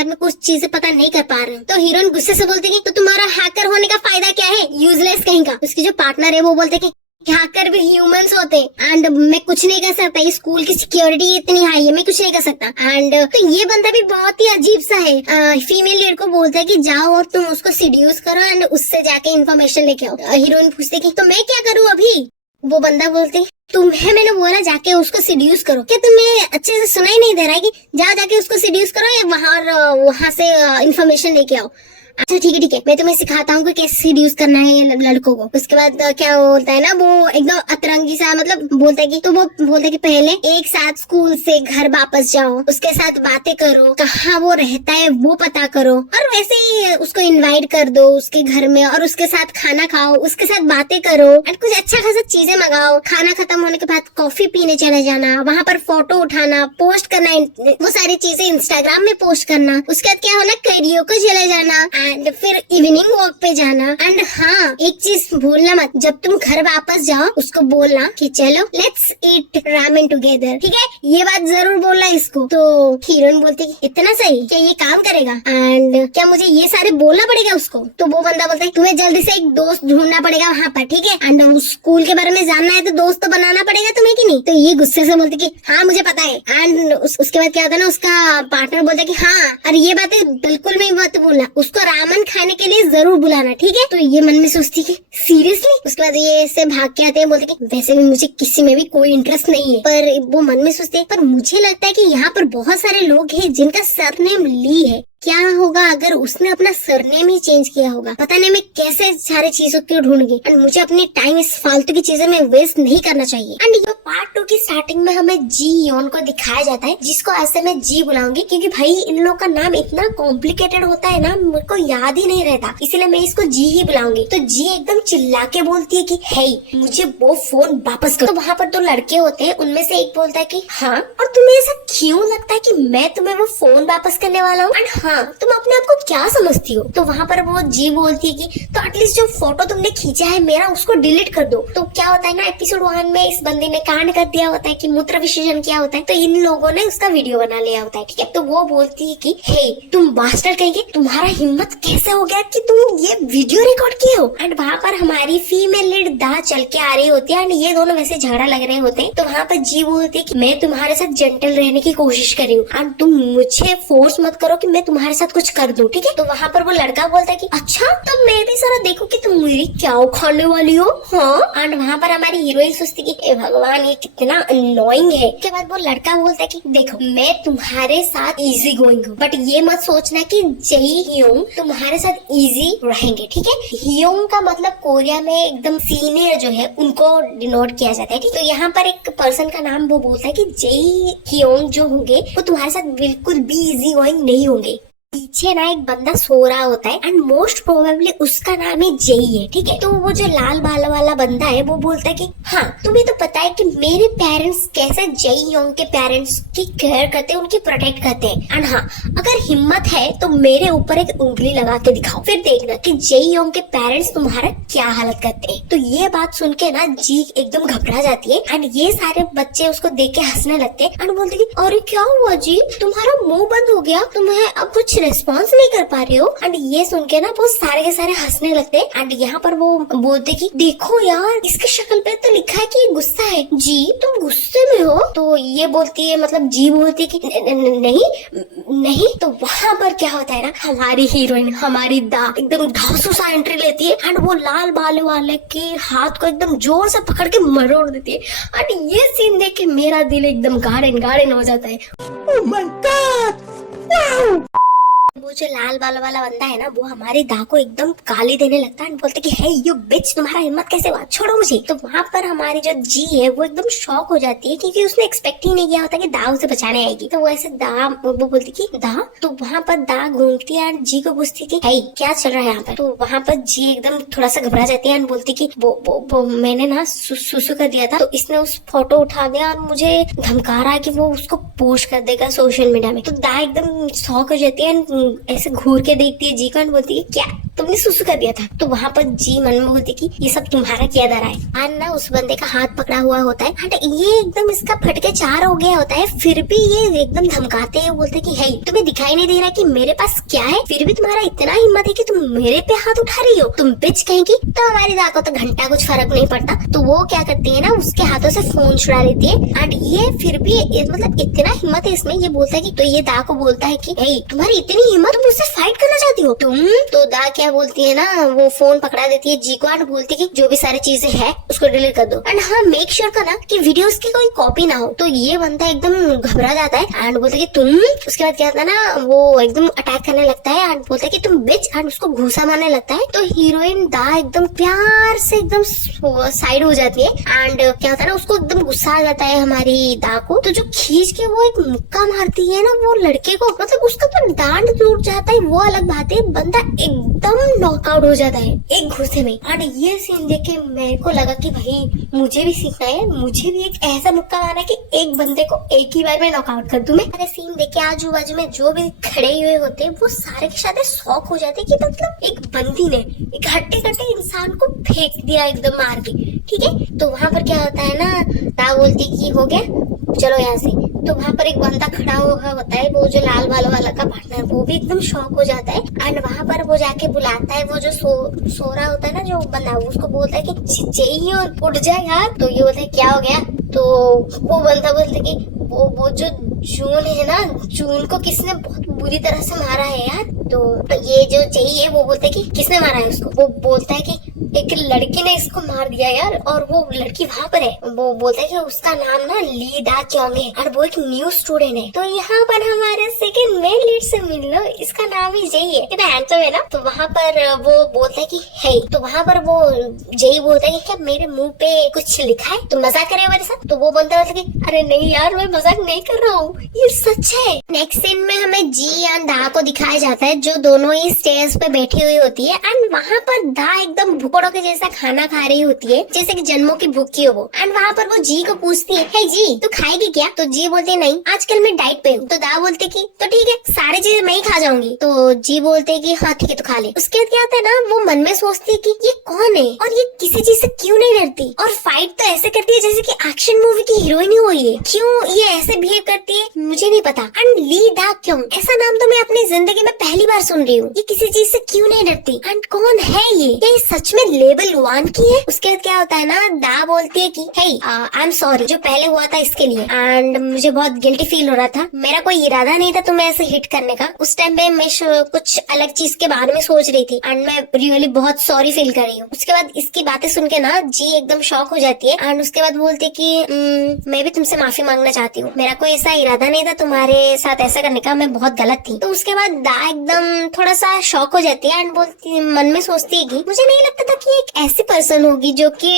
में कुछ चीजें पता नहीं कर पा रही हूँ। तो हीरोइन गुस्से से बोलती है कि तो तुम्हारा हैकर होने का फायदा क्या है, यूजलेस कहीं का। उसकी जो पार्टनर है वो बोलते है कि हैकर भी ह्यूमंस होते हैं एंड मैं कुछ नहीं कर सकता, ये स्कूल की सिक्योरिटी इतनी हाई है, मैं कुछ नहीं कर सकता। एंड तो ये बंदा भी बहुत ही अजीब सा है। फीमेल लीड को बोलता है कि जाओ और तुम उसको सीड्यूस करो एंड उससे जाके इन्फॉर्मेशन लेके आओ। हीरोइन पूछती कि तो मैं क्या करूँ अभी? वो बंदा बोलते तुम्हें मैंने बोला जाके उसको सीड्यूस करो। क्या तुम्हें अच्छे से सुनाई नहीं दे रहा है कि जाके उसको सीड्यूस करो या वहाँ से इन्फॉर्मेशन लेके आओ? अच्छा ठीक है, मैं तुम्हें सिखाता हूँ कि कैसे सीड्यूस करना है लड़कों को। उसके बाद क्या बोलता है ना, वो एकदम अतरंगी सा मतलब बोलता है कि, तो वो बोलता है कि पहले एक साथ स्कूल से घर वापस जाओ, उसके साथ बातें करो, कहाँ वो रहता है वो पता करो और वैसे ही उसको इनवाइट कर दो उसके घर में और उसके साथ खाना खाओ, उसके साथ बातें करो एंड कुछ अच्छा खासा चीजें मंगाओ। खाना खत्म होने के बाद कॉफी पीने चले जाना, वहाँ पर फोटो उठाना, पोस्ट करना, वो सारी चीजें इंस्टाग्राम में पोस्ट करना। उसके बाद क्या होना, करियोको चले जाना एंड फिर इवनिंग वॉक पे जाना। एंड हाँ, एक चीज भूलना मत, जब तुम घर वापस जाओ उसको बोलना कि चलो लेट्स ईट रामेन टुगेदर, ठीक है? ये बात जरूर बोलना इसको। तो हीरोइन बोलती है इतना सही, क्या ये काम करेगा एंड क्या मुझे ये सारे बोलना पड़ेगा उसको? तो वो बंदा बोलता है तुम्हें जल्दी से एक दोस्त ढूंढना पड़ेगा वहाँ पर, ठीक है? एंड उस स्कूल के बारे में जानना है तो दोस्त तो बनाना पड़ेगा तुम्हें कि नहीं? तो ये गुस्से से बोलती कि हाँ मुझे पता है। एंड उसके बाद क्या होता है ना, उसका पार्टनर बोलता है कि हाँ अरे ये बातें बिल्कुल भी मत बोलना, उसको रामन खाने के लिए जरूर बुलाना, ठीक है? तो ये मन में सोचती कि सीरियसली? उसके बाद ये से भाग के आते हैं, बोलते कि वैसे भी मुझे किसी में भी कोई इंटरेस्ट नहीं है, पर वो मन में सोचते हैं पर मुझे लगता है कि यहाँ पर बहुत सारे लोग हैं जिनका सरनेम ली है, क्या होगा अगर उसने अपना सरनेम ही चेंज किया होगा? पता नहीं मैं कैसे सारी चीजों को ढूंढूंगी एंड मुझे अपनी टाइम इस फालतू की चीजों में वेस्ट नहीं करना चाहिए। एंड ये पार्ट 2 की स्टार्टिंग में हमें जी योन को दिखाया जाता है, जिसको ऐसे मैं जी बुलाऊंगी क्योंकि भाई इन लोग का नाम इतना कॉम्प्लिकेटेड होता है ना, मेरे को याद ही नहीं रहता, इसलिए मैं इसको जी ही बुलाऊंगी। तो जी एकदम चिल्ला के बोलती है कि हे मुझे वो फोन वापस करो। तो वहाँ पर 2 लड़के होते हैं, उनमें से एक बोलता है कि हाँ, और तुम्हें ऐसा क्यों लगता है कि मैं तुम्हें वो फोन वापस करने वाला हूँ? एंड हाँ, तुम अपने आप को क्या समझती हो? तो वहाँ पर वो जी बोलती है कि तो एटलीस्ट जो फोटो तुमने खींचा है मेरा उसको डिलीट कर दो। तो क्या होता है ना, एपिसोड 1 में इस बंदे ने कांड कर दिया होता है कि मूत्र विसर्जन किया होता है, तो इन लोगों ने उसका वीडियो बना लिया होता है, ठीक है? तो वो बोलती है कि हे तुम बास्टर कहेंगे, तुम्हारा हिम्मत कैसे हो गया कि तुम ये वीडियो रिकॉर्ड किए हो? एंड वहाँ पर हमारी फीमेल लीड दा चल के आ रही होती है एंड ये दोनों वैसे झगड़ा लग रहे होते हैं। तो वहाँ पर जी बोलती है कि मैं तुम्हारे साथ जेंटल रहने की कोशिश कर रही हूँ एंड तुम मुझे फोर्स मत करो कि मैं तुम्हारे साथ कुछ कर दूं, ठीक है? तो वहाँ पर वो लड़का बोलता है कि अच्छा तो मैं भी जरा देखो कि तुम मेरी क्या उखाड़ने वाली हो। हाँ, एंड वहाँ पर हमारी हीरोइन सोचती कि ए भगवान ये कितना अननोइंग है। उसके बाद वो लड़का बोलता है कि देखो मैं तुम्हारे साथ इजी गोइंग हूँ, बट ये मत सोचना कि जई हियोंग तुम्हारे साथ इजी रहेंगे, ठीक है? हियोंग का मतलब कोरिया में एकदम सीनियर जो है उनको डिनोट किया जाता है, ठीक? तो यहाँ पर एक पर्सन का नाम वो बोलता है कि जई हियोंग जो होंगे वो तुम्हारे साथ बिल्कुल भी इजी गोइंग नहीं होंगे। पीछे ना एक बंदा सो रहा होता है एंड मोस्ट प्रोबेबली उसका नाम है जेई है, ठीक है? तो वो जो लाल बाल वाला बंदा है वो बोलता है कि हाँ तुम्हें तो पता है कि मेरे पेरेंट्स कैसे जेई योंग के पेरेंट्स की केयर करते हैं, उनकी प्रोटेक्ट करते हैं। एंड हाँ, अगर हिम्मत है तो मेरे ऊपर एक उंगली लगा के दिखाओ, फिर देखना कि जेई योंग के पेरेंट्स तुम्हारा क्या हालत करते हैं। तो ये बात सुन के ना जी एकदम घबरा जाती है एंड ये सारे बच्चे उसको देख के हंसने लगते हैं एंड बोलते कि अरे क्या हुआ जी, तुम्हारा मुंह बंद हो गया, तुम्हें अब कुछ कुछ रिस्पॉन्स नहीं कर पा रही हो। एंड ये सुन के ना वो सारे के सारे हंसने लगते हैं। एंड यहाँ पर वो बोलते कि देखो यार, इसकी शक्ल पे तो लिखा है कि ये गुस्सा है। जी तुम गुस्से में हो? तो ये बोलती है, मतलब जी बोलती है कि नहीं। तो वहाँ पर क्या होता है ना, हमारी हीरोइन, हमारी दा एकदम धांसू सा एंट्री लेती है एंड वो लाल बाल वाले के हाथ को एकदम जोर से पकड़ के मरोड़ देती है। एंड ये सीन देख के मेरा दिल एकदम गार्डन हो जाता है। Oh my God! Wow! वो जो लाल बाल वाला बंदा है ना, वो हमारी दा को एकदम गाली देने लगता है, बोलते कि हे यू बिच, तुम्हारा हिम्मत कैसे हुआ, छोड़ो मुझे। तो वहाँ पर हमारी जो जी है वो एकदम शॉक हो जाती है, क्योंकि उसने एक्सपेक्ट ही नहीं किया होता कि दा उसे बचाने आएगी। तो वो ऐसे वो बोलती कि दा, तो वहाँ पर दा घूमती है और जी को पूछती कि हे क्या चल रहा है यहाँ पर। तो वहाँ पर जी एकदम थोड़ा सा घबरा जाती है और बोलती कि वो मैंने ना सुसु कर दिया था, तो इसने उस फोटो उठा दिया और मुझे धमका रहा है कि वो उसको पोस्ट कर देगा सोशल मीडिया में। तो दा एकदम शॉक हो जाती है, ऐसे घूर के देखती है जी को और बोलती है क्या तुमने सुसु कर दिया था। तो वहाँ पर जी मन में बोलती कि ये सब तुम्हारा किया जा रहा है। और ना उस बंदे का हाथ पकड़ा हुआ होता है एंड ये एकदम इसका फटके चार हो गया होता है, फिर भी ये एकदम धमकाते हैं, बोलते कि हे तुम्हें दिखाई नहीं दे रहा कि मेरे पास क्या है, फिर भी तुम्हारा इतना हिम्मत है कि तुम मेरे पे हाथ उठा रही हो, तुम बिच कहेंगी। तो हमारी दा को तो घंटा कुछ फर्क नहीं पड़ता, तो वो क्या करती है ना, उसके हाथों से फोन छुड़ा लेती है। एंड ये फिर भी मतलब इतना हिम्मत है इसमें, ये बोलता है कि, तो ये दा को बोलता है कि हे तुम्हारी इतनी हिम्मत, तुम मुझसे फाइट करना चाहती हो तुम। तो दा क्या बोलती है ना, वो फोन पकड़ा देती है जी को और बोलती है कि जो भी सारी चीजें है उसको डिलीट कर दो एंड हाँ मेक श्योर करना कि वीडियोस की कोई कॉपी ना हो। तो ये बंदा एकदम घबरा जाता है एंड बोलता है कि तुम। उसके बाद क्या होता है ना, वो एकदम अटैक करने लगता है एंड बोलता है कि तुम बिच, एंड उसको घूसा मारने लगता है। तो हीरोइन दा एकदम प्यार से एकदम साइड हो जाती है एंड क्या होता है ना, उसको एकदम गुस्सा आ जाता है हमारी दा को। तो जो खींच के वो एक मुक्का मारती है ना वो लड़के को, मतलब उसका तो दांत टूट जाता है, वो अलग बात है, बंदा एकदम नॉकआउट हो जाता है एक घुसे में। और ये सीन देख के मेरे को लगा कि भाई मुझे भी सीखना है, मुझे भी एक ऐसा मुक्का मारना है कि एक बंदे को एक ही बार में नॉकआउट कर दूं मैं। अरे सीन देख के आजू बाजू में जो भी खड़े हुए होते हैं वो सारे के सारे शौक हो जाते हैं कि मतलब एक बंदी ने एक हट्टे कट्टे इंसान को फेंक दिया एकदम मार के, ठीक है। तो वहाँ पर क्या होता है ना, दा बोलती कि हो गया चलो यहाँ से। तो वहाँ पर एक बंदा खड़ा हुआ होता है, वो जो लाल बाल वाला का पार्टनर, वो भी एकदम शॉक हो जाता है एंड वहाँ पर वो जाके बुलाता है वो जो सो रहा होता है ना जो बंदा, उसको बोलता है कि चाहिए उठ जाए यार। तो ये बोलता है क्या हो गया। तो वो बंदा बोलता है कि वो जो जून है ना, जून को किसने बहुत बुरी तरह से मारा है यार। तो ये जो चाहिए वो बोलता है कि किसने मारा है उसको। वो बोलता है कि एक लड़की ने इसको मार दिया यार, और वो लड़की वहाँ पर है। वो बोलता है कि उसका नाम ना ली दा चोंग है और वो एक न्यू स्टूडेंट है। तो यहाँ पर हमारे सेकंड मेन लीड से मिल लो, इसका नाम ही जय है, कितना हैंडसम है ना। तो वहाँ पर वो बोलता है कि हे, तो वहाँ पर वो जय बोलता है कि क्या मेरे मुंह पे कुछ लिखा है, तुम मजाक कर रहे हो मेरे साथ। तो वो बोलता है कि अरे नहीं यार मैं मजाक नहीं कर रहा हूँ, ये सच है। नेक्स्ट सीन में हमें जी एंड दा को दिखाया जाता है, जो दोनों ही स्टेयर्स पे बैठी हुई होती है एंड वहाँ पर दा एकदम भुकोड़ों के जैसा खाना खा रही होती है, जैसे कि जन्मों की भूखी हो वो। एंड वहाँ पर वो जी को पूछती है, हे जी तू खाएगी क्या। तो जी बोलती है नहीं आजकल मैं डाइट पे हूँ। तो दा बोलते कि तो ठीक है सारी चीजें मैं ही खा जाऊंगी। तो जी बोलते कि हाँ ठीक है तो खा ले। उसके बाद क्या होता है ना, वो मन में सोचती है कि ये कौन है और ये किसी चीज से क्यों नहीं डरती, और फाइट तो ऐसे करती है जैसे कि एक्शन मूवी की हीरोइन ही हुई है, क्यों ये ऐसे बिहेव करती है मुझे नहीं पता। एंड ली दा क्यों, ऐसा नाम तो मैं अपनी जिंदगी में पहली बार सुन रही हूँ। ये किसी चीज से क्यों नहीं डरती एंड कौन है ये सच में लेवल 1 की है। उसके बाद क्या होता है ना, दा बोलती है कि हे आई एम सॉरी जो पहले हुआ था इसके लिए, एंड मुझे बहुत गिल्टी फील हो रहा था, मेरा कोई इरादा नहीं था तुम्हें ऐसे हिट करने का। उस टाइम पे मैं कुछ अलग चीज के बारे में सोच रही थी एंड मैं रियली बहुत सॉरी फील कर रही हूँ। उसके बाद इसकी बातें सुन के ना जी एकदम शॉक हो जाती है एंड उसके बाद बोलती कि मैं भी तुमसे माफी मांगना चाहती हूँ, मेरा कोई ऐसा इरादा नहीं था तुम्हारे साथ ऐसा करने का, मैं बहुत गलत थी। तो उसके बाद दा एकदम थोड़ा सा शॉक हो जाती है एंड बोलती, मन में सोचती है कि मुझे नहीं लगता था कि एक ऐसी पर्सन होगी जो कि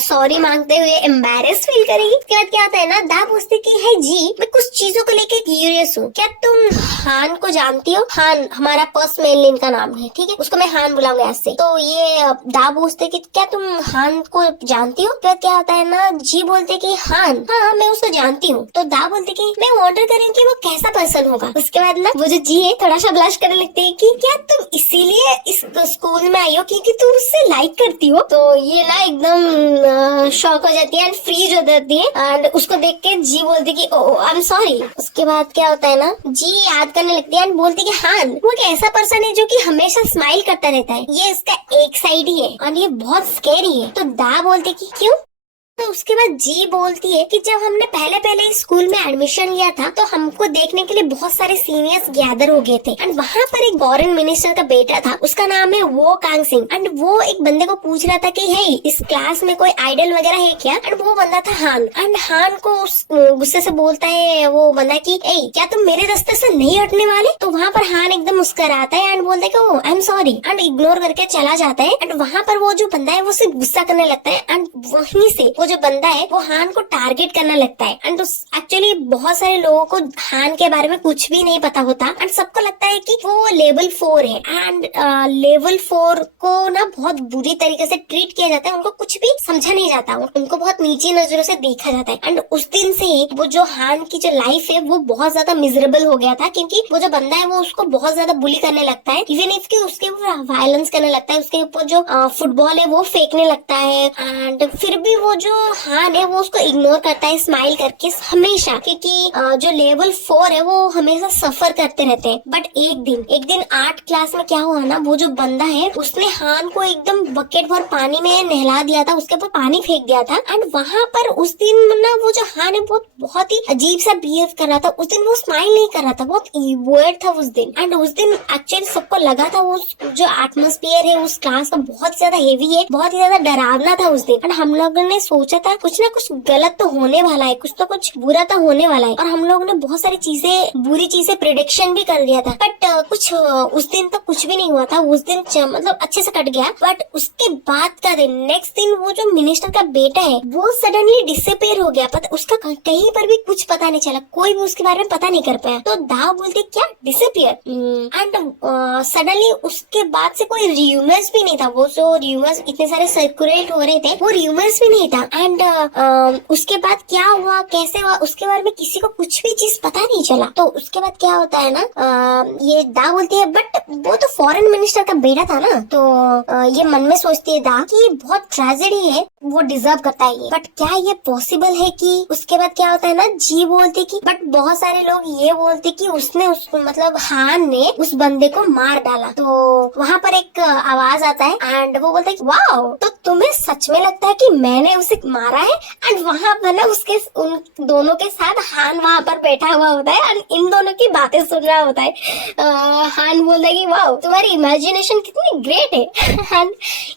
सॉरी मांगते हुए एम्बैरेस फील करेगी। उसके बाद क्या आता है ना, दा पूछती कि है जी मैं कुछ चीजों को लेके क्यूरियस हूँ, क्या तुम हान को जानती हो। हान हमारा फर्स्ट मेल नेम का नाम है, ठीक है, उसको मैं हान बुलाऊंगा आज से। तो ये दा पूछते कि क्या तुम हान को जानती हो। तो क्या होता है ना, जी बोलते कि हान हाँ मैं उसको जानती हूँ। तो दा बोलते कि मैं ऑर्डर करूँ कि वो कैसा पर्सन होगा। उसके बाद ना वो जो जी है थोड़ा सा ब्लश करने लगती है कि क्या तुम इसीलिए इस स्कूल में आई हो क्योंकि तुम उससे लाइक करती हो? तो ये ना एकदम शॉक हो जाती है एंड फ्रीज हो जाती है एंड उसको देख के जी बोलती कि ओ आई एम सॉरी। उसके बाद क्या होता है ना, जी याद करने लगती है एंड बोलती कि हान वो एक ऐसा पर्सन है जो कि हमेशा स्माइल करता रहता है, ये इसका एक साइड ही है और ये बहुत स्कैरी है। तो दा बोलती कि क्यों? तो उसके बाद जी बोलती है कि जब हमने पहले पहले स्कूल में एडमिशन लिया था तो हमको देखने के लिए बहुत सारे सीनियर्स गैदर हो गए थे एंड वहाँ पर एक फॉरेन मिनिस्टर का बेटा था, उसका नाम है वो कांग सिंह एंड वो एक बंदे को पूछ रहा था कि हे इस क्लास में कोई आइडल वगैरह है क्या? एंड वो बंदा था हान एंड हान को गुस्से से बोलता है वो बंदा कि ए क्या तुम मेरे रास्ते से नहीं हटने वाले? तो वहाँ पर हान एकदम मुस्कुराता है एंड बोलता है कि oh I am sorry and ignore करके चला जाता है एंड वहाँ पर वो जो बंदा है वो सिर्फ गुस्सा करने लगता है एंड वहीं से वो जो बंदा है वो हान को टारगेट करने लगता है एंड एक्चुअली बहुत सारे लोगों को हान के बारे में कुछ भी नहीं पता होता एंड सबको लगता है कि वो लेवल 4 है एंड लेवल 4 को ना बहुत बुरी तरीके से ट्रीट किया जाता है, उनको कुछ भी समझा नहीं जाता, उनको बहुत नीची नजरों से देखा जाता है एंड उस दिन से ही वो जो हान की जो लाइफ है वो बहुत ज्यादा मिजरेबल हो गया था क्योंकि वो जो बंदा है वो उसको बहुत ज्यादा बुली करने लगता है, इवन इफ उसके ऊपर वायलेंस करने लगता है, उसके ऊपर जो फुटबॉल है वो फेंकने लगता है एंड फिर भी वो जो हान है वो उसको इग्नोर करता है स्माइल करके हमेशा, क्योंकि जो लेवल 4 है वो हमेशा सफर करते रहते हैं। बट एक दिन आर्ट क्लास में क्या हुआ ना, वो जो बंदा है उसने हान को एकदम बकेट भर पानी में नहला दिया था, उसके ऊपर पानी फेंक दिया था एंड वहाँ पर उस दिन ना वो जो हान है बहुत ही अजीब सा बिहेव कर रहा था। उस दिन वो स्माइल नहीं कर रहा था, बहुत ईवर्ड था उस दिन एंड उस दिन एक्चुअली सबको लगा था वो जो एटमोस्फियर है उस क्लास का बहुत ज्यादा हेवी है, बहुत ही ज्यादा डरावना था उस दिन एंड हम लोगों ने सोचा था कुछ ना कुछ गलत तो होने वाला है, कुछ तो कुछ बुरा तो होने वाला है और हम लोगों ने बहुत सारी चीजें बुरी चीजें प्रिडिक्शन भी कर लिया था बट कुछ उस दिन तो कुछ भी नहीं हुआ था, उस दिन मतलब अच्छे से कट गया। बट उसके बाद का दिन नेक्स्ट दिन वो जो मिनिस्टर का बेटा है वो सडनली डिसअपियर हो गया, पता उसका कहीं पर भी कुछ पता नहीं चला, कोई भी उसके बारे में पता नहीं कर पाया। तो दाव बोलते क्या डिसअपियर एंड सडनली उसके बाद से कोई र्यूमर्स भी नहीं था, वो जो र्यूमर्स इतने सारे सर्कुलेट हो रहे थे वो र्यूमर्स भी नहीं था एंड उसके बाद क्या हुआ कैसे हुआ उसके बारे में किसी को कुछ भी चीज पता नहीं चला। तो उसके बाद क्या होता है ना, ये दा बोलती है बट वो तो फॉरेन मिनिस्टर का बेटा था ना, तो ये मन में सोचती है दा कि बहुत ट्रेजेडी है, वो डिजर्व करता है ये, बट क्या ये पॉसिबल है कि उसके बाद क्या होता है ना, जी बोलते कि बट बहुत सारे लोग ये बोलते कि उसने मतलब हान ने उस बंदे को मार डाला। तो वहाँ पर एक आवाज आता है एंड वो बोलता है वाओ तो तुम्हें सच में लगता है कि मैंने उसे मारा है? एंड वहाँ पर ना उसके उन दोनों के साथ हान वहाँ पर बैठा हुआ होता है एंड इन दोनों की बातें सुन रहा होता है। हान बोलता है कि वाओ तुम्हारी इमेजिनेशन कितनी ग्रेट है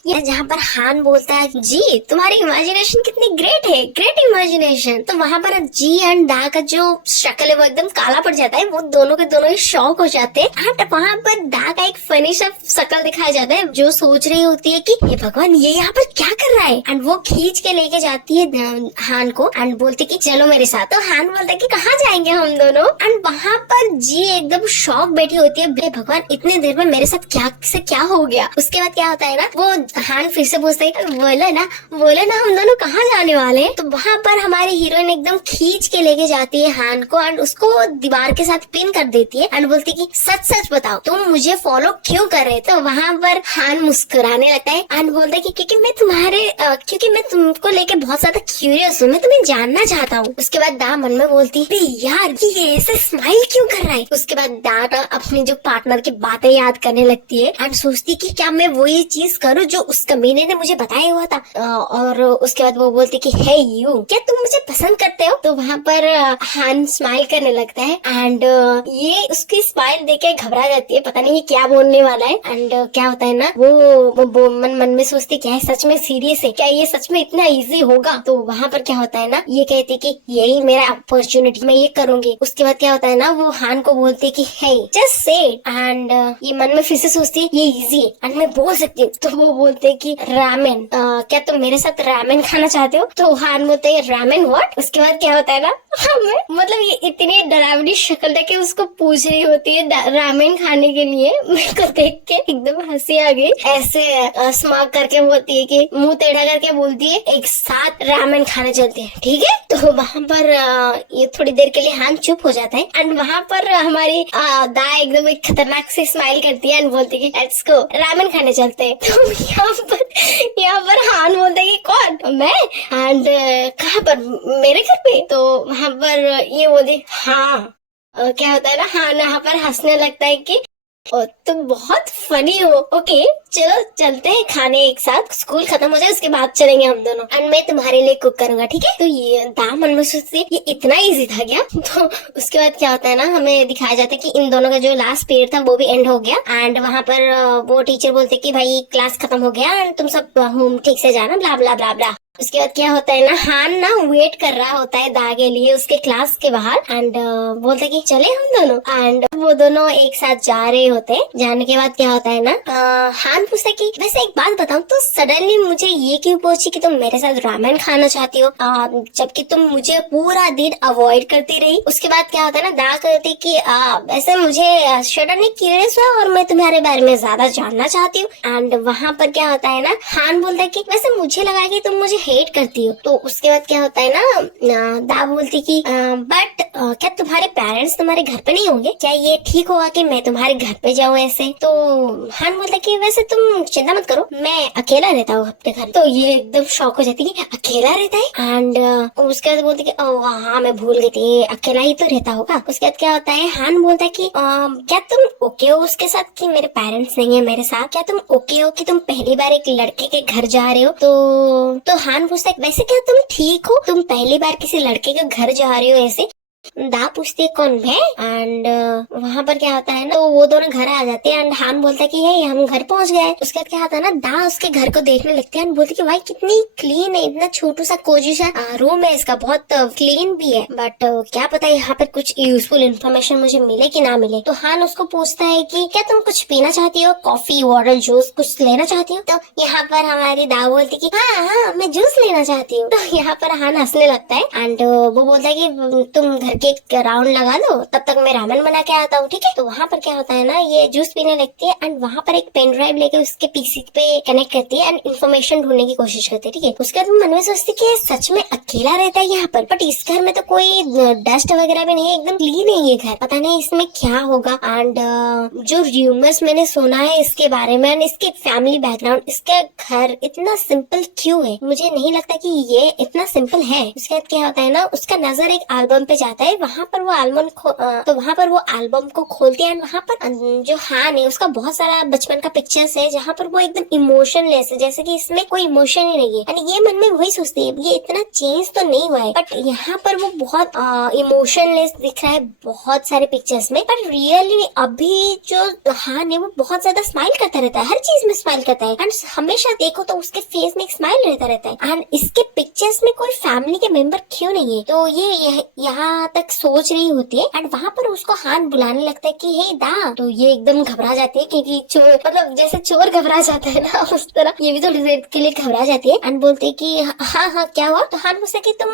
ये जहाँ पर हान बोलता है जी तुम्हारी इमेजिनेशन कितनी ग्रेट है, ग्रेट इमेजिनेशन। तो वहाँ पर जी एंड दा का जो शक्ल है वो एकदम काला पड़ जाता है, वो दोनों के दोनों ही शॉक हो जाते हैं एंड वहाँ पर दा का एक फनी सा शक्ल दिखाया जाता है जो सोच रही होती है कि हे भगवान ये यहाँ पर क्या कर रहा है एंड वो खींच के लेके जाती है हान को एंड बोलती कि चलो मेरे साथ। तो हान बोलता है कि कहाँ जाएंगे हम दोनों एंड वहाँ पर जी एकदम शॉक बैठी होती है, भगवान इतने देर में मेरे साथ क्या हो गया। उसके बाद क्या होता है ना, वो हान फिर से पूछता है बोले ना हम दोनों कहाँ जाने वाले हैं। तो वहाँ पर हमारी हीरोइन एकदम खींच के लेके जाती है हान को एंड उसको दीवार के साथ पिन कर देती है एंड बोलती कि सच बताओ तुम मुझे फॉलो क्यों कर रहे। तो वहाँ पर हान मुस्कुराने लगता है एंड बोलता है कि क्योंकि मैं तुमको लेके बहुत ज्यादा क्यूरियस हूँ, मैं तुम्हें जानना चाहता हूँ। उसके बाद दा मन में बोलती यार ये ऐसे स्माइल क्यों कर रहा है। उसके बाद दा अपनी जो पार्टनर की बातें याद करने लगती है एंड सोचती कि क्या मैं वही चीज करूँ जो उस कमीने ने मुझे बताया हुआ था। और उसके बाद वो बोलती कि हे यू क्या तुम मुझे पसंद करते हो। तो वहाँ पर हान स्माइल करने लगता है एंड ये उसकी स्माइल देख के घबरा जाती है, पता नहीं ये क्या बोलने वाला है। एंड क्या होता है ना, वो मन में सोचती क्या है सच में सीरियस है, क्या ये सच में इतना इजी होगा। तो वहाँ पर क्या होता है ना, ये कहती कि यही मेरा अपॉर्चुनिटी, मैं ये करूंगी। उसके बाद क्या होता है ना, वो हान को बोलती कि हे जस्ट से एंड ये मन में फिर से सोचती है ये इजी है एंड मैं बोल सकती हूँ। तो वो बोलते कि रामेन क्या तुम मेरे साथ रामेन खाना चाहते हो? तो हान बोलते हैं रामेन व्हाट? उसके बाद क्या होता है ना, हमें मतलब ये इतनी डरावनी शक्ल है कि उसको पूछ रही होती है रामेन खाने के लिए। मेरे को देख के एकदम हंसी आ गई। ऐसे स्मार्ट करके होती है कि मुंह टेढ़ा करके बोलती है एक साथ रामेन खाने चलते हैं, ठीक है? तो वहाँ पर ये थोड़ी देर के लिए हान चुप हो जाता है एंड वहाँ पर हमारी दा एकदम एक खतरनाक से स्माइल करती है एंड बोलती है कि लेट्स गो रामेन खाने चलते हैं। तो यहाँ पर हान बोलता है कि कौन? मैं? एंड कहाँ पर? मेरे घर पे? तो वहाँ पर ये बोलती हाँ। क्या होता है ना, हाँ यहाँ पर हंसने लगता है कि तुम बहुत फनी हो। ओके चलो चलते हैं खाने एक साथ, स्कूल खत्म हो जाए उसके बाद चलेंगे हम दोनों एंड मैं तुम्हारे लिए कुक करूंगा, ठीक है? तो ये दाम मन में सोचती है ये इतना इजी था क्या? तो उसके बाद क्या होता है ना, हमें दिखाया जाता है कि इन दोनों का जो लास्ट पीरियड था वो भी एंड हो गया एंड वहाँ पर वो टीचर बोलते कि भाई क्लास खत्म हो गया एंड तुम सब होम ठीक से जाना, ब्ला ब्ला ब्ला ब्ला। उसके बाद क्या होता है ना, हान ना वेट कर रहा होता है दा के लिए उसके क्लास के बाहर एंड बोलता है कि चले हम दोनों एंड वो दोनों एक साथ जा रहे होते हैं। जाने के बाद क्या होता है ना, हान पूछता है कि वैसे एक बात बताऊं तो सडनली मुझे ये क्यों पूछी कि तुम मेरे साथ रामेन खाना चाहती हो जबकि तुम मुझे पूरा दिन अवॉइड करती रही। उसके बाद क्या होता है ना, दा कहती कि वैसे मुझे सडनली क्यूरियस हुआ और मैं तुम्हारे बारे में ज्यादा जानना चाहती हूँ। एंड वहाँ पर क्या होता है ना, हान बोलता है कि वैसे मुझे लगा कि तुम मुझे हेट करती हो। तो उसके बाद क्या होता है ना, दा बोलती कि बट क्या तुम्हारे पेरेंट्स तुम्हारे घर पे नहीं होंगे? क्या ये ठीक होगा कि मैं तुम्हारे घर पे जाऊँ ऐसे? तो हान बोलता है कि वैसे तुम चिंता मत करो, मैं अकेला रहता हूँ अपने घर। तो ये एकदम शॉक हो जाती है, अकेला रहता है? एंड उसके बाद बोलती कि हाँ मैं भूल गई थी, अकेला ही तो रहता होगा। उसके बाद क्या होता है, हान बोलता है कि क्या तुम ओके हो उसके साथ कि मेरे पेरेंट्स नहीं है मेरे साथ? क्या तुम ओके हो कि तुम पहली बार एक लड़के के घर जा रहे हो? तो हान पूछता है वैसे क्या तुम ठीक हो, तुम पहली बार किसी लड़के के घर जा रहे हो ऐसे? दा पूछती है कौन मैं? एंड वहाँ पर क्या होता है ना, तो वो दोनों घर आ जाते हैं एंड हान बोलता है कि हे हम घर पहुंच गए। उसके बाद क्या होता है ना, दा उसके घर को देखने लगती है एंड बोलती कि भाई कितनी क्लीन है, इतना छोटू सा कोजी सा रूम है इसका, बहुत क्लीन भी है। बट क्या पता यहाँ पर कुछ यूजफुल इन्फॉर्मेशन मुझे मिले कि ना मिले। तो हान उसको पूछता है कि क्या तुम कुछ पीना चाहती हो, कॉफी वाटर जूस कुछ लेना चाहती हो? तो यहाँ पर हमारी दा बोलती कि हाँ मैं जूस लेना चाहती हूँ। तो यहाँ पर हान हंसने लगता है एंड वो बोलता है कि तुम घर के राउंड लगा लो, तब तक मैं रामेन बना के आता हूँ, ठीक है? तो वहाँ पर क्या होता है ना, ये जूस पीने लगती है एंड वहाँ पर एक पेन ड्राइव लेके उसके पीसी पे कनेक्ट करती है एंड इन्फॉर्मेशन ढूंढने की कोशिश करती है, ठीक है? उसके बाद मन में सोचती कि सच में अकेला रहता है यहाँ पर, बट इस घर में तो कोई डस्ट वगैरह भी नहीं है, एकदम क्लीन है ये घर, पता नहीं इसमें क्या होगा। एंड जो र्यूमर्स मैंने सुना है इसके बारे में एंड इसके फैमिली बैकग्राउंड, इसका घर इतना सिंपल क्यों है, मुझे नहीं लगता कि ये इतना सिंपल है। उसके बाद क्या होता है ना, उसका नजर एक एल्बम पे जाता है, वहाँ पर वो एल्बम तो वहाँ पर वो एल्बम को खोलती है एंड वहाँ पर जो हान है उसका बहुत सारा बचपन का पिक्चर्स है जहाँ पर वो एकदम इमोशनलेस है, जैसे कि इसमें कोई इमोशन ही नहीं है। एंड ये मन में वही सोचती है ये इतना चेंज तो नहीं हुआ है, बट यहाँ पर वो बहुत इमोशनलेस दिख रहा है बहुत सारे पिक्चर्स में। बट रियली अभी जो हान है वो बहुत ज्यादा स्माइल करता रहता है, हर चीज में स्माइल करता है एंड हमेशा देखो तो उसके फेस में एक स्माइल रहता है। एंड इसके पिक्चर्स में कोई फैमिली के मेंबर क्यों नहीं है? तो ये यहाँ तक सोच रही होती है एंड वहाँ पर उसको हान बुलाने लगता है कि हे दा। तो ये एकदम घबरा जाती है क्योंकि चोर, मतलब जैसे चोर घबरा जाता है ना उस तरह ये भी थोड़ी देर के लिए घबरा जाती है एंड बोलती है कि हाँ क्या हुआ? तो हान पूछता है कि तुम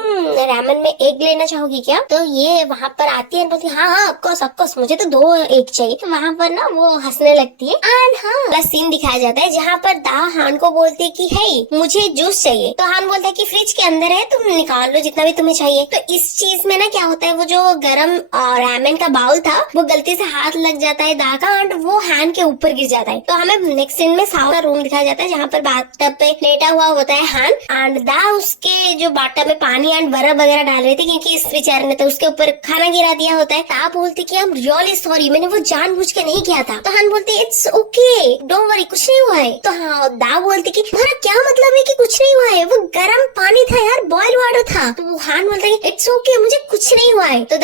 रामेन में एग लेना चाहोगी क्या? तो ये वहाँ पर आती है बोलती है हाँ ऑफकोर्स मुझे तो 2 एग चाहिए। तो वहाँ पर ना वो हंसने लगती है एंड हाँ सीन दिखाया जाता है जहाँ पर दा हान को बोलती है कि हे मुझे जूस चाहिए। तो हान बोलता है कि फ्रिज के अंदर है, तुम निकाल लो जितना भी तुम्हें चाहिए। तो इस चीज में ना क्या होता है, वो जो गरम रामेन का बाउल था वो गलती से हाथ लग जाता है दा का एंड वो हान के ऊपर गिर जाता है। तो हमें नेक्स्ट सीन में साउ का रूम दिखाया जाता है जहाँ पर बाथटब पे लेटा हुआ होता है हान एंड दा उसके जो बाथटब में पानी एंड बर्फ वगैरह डाल रहे थे क्योंकि इस बेचारे ने तो उसके ऊपर खाना गिरा दिया होता है। दा बोलती कि I'm really sorry, मैंने वो जानबूझ के नहीं किया था। तो हान बोलती इट्स ओके डोंट वरी, कुछ नहीं हुआ है। तो हाँ दा बोलती कि तुम्हारा क्या मतलब है कि कुछ नहीं हुआ है, वो गर्म पानी था यार, बॉइल वाटर था। तो हान बोलता है इट्स ओके मुझे कुछ नहीं हुआ है। तो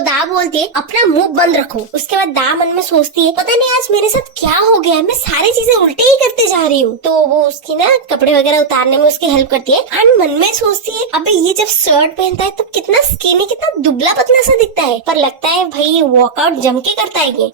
दा बोलती है अपना मुंह बंद रखो। उसके बाद दा मन में सोचती है पता नहीं आज मेरे साथ क्या हो गया है, मैं सारी चीजें उल्टे ही करते जा रही हूँ। तो वो उसकी ना कपड़े वगैरह उतारने में उसकी हेल्प करती है एंड मन में सोचती है अबे ये जब शर्ट पहनता है तो कितना स्किनी, कितना दुबला पतला सा दिखता है, पर लगता है भाई वर्कआउट जम के करता है ये,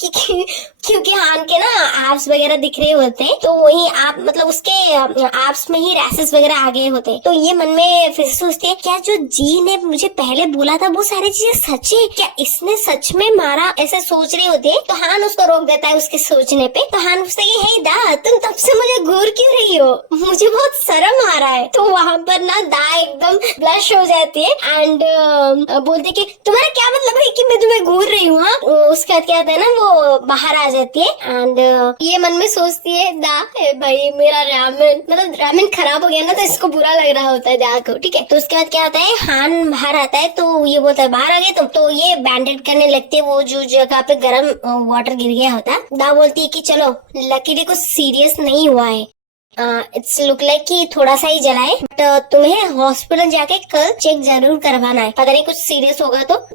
क्योंकि हान के ना एब्स वगैरह दिख रहे होते हैं, तो वही आप मतलब उसके एब्स में ही रैसेस वगैरह आ गए होते हैं। तो ये मन में फिर सोचती है क्या जो जी ने मुझे पहले बोला था वो सारी चीजें सच है क्या, इसने सच में मारा, ऐसे सोच रही होती है। तो हान उसको रोक देता है उसके सोचने पे। तो हान पूछता है हे दा तुम तब से मुझे घूर क्यों रही हो, मुझे बहुत शर्म आ रहा है। तो वहाँ पर ना दा एकदम ब्लश हो जाती है एंड बोलती कि तुम्हारा क्या मतलब है कि मैं तुम्हें घूर रही हूँ। उसके बाद क्या होता है ना वो बाहर आ जाती है एंड ये मन में सोचती है दा भाई मेरा रामेन मतलब रामेन खराब हो गया ना तो इसको बुरा लग रहा होता है दा को, ठीक है। तो उसके बाद क्या होता है हान बाहर आता है तो ये बोलता है बाहर आ गए तुम, तो ये बैंडेड करने लगते है वो जो जगह पे गर्म वाटर गिर गया होता है। दा बोलती है कि चलो लकीली कुछ सीरियस नहीं हुआ है, इट्स लुक लाइक कि थोड़ा सा ही जला है, बट तुम्हें हॉस्पिटल जाके कल चेक जरूर करवाना है, पता नहीं कुछ सीरियस होगा तो।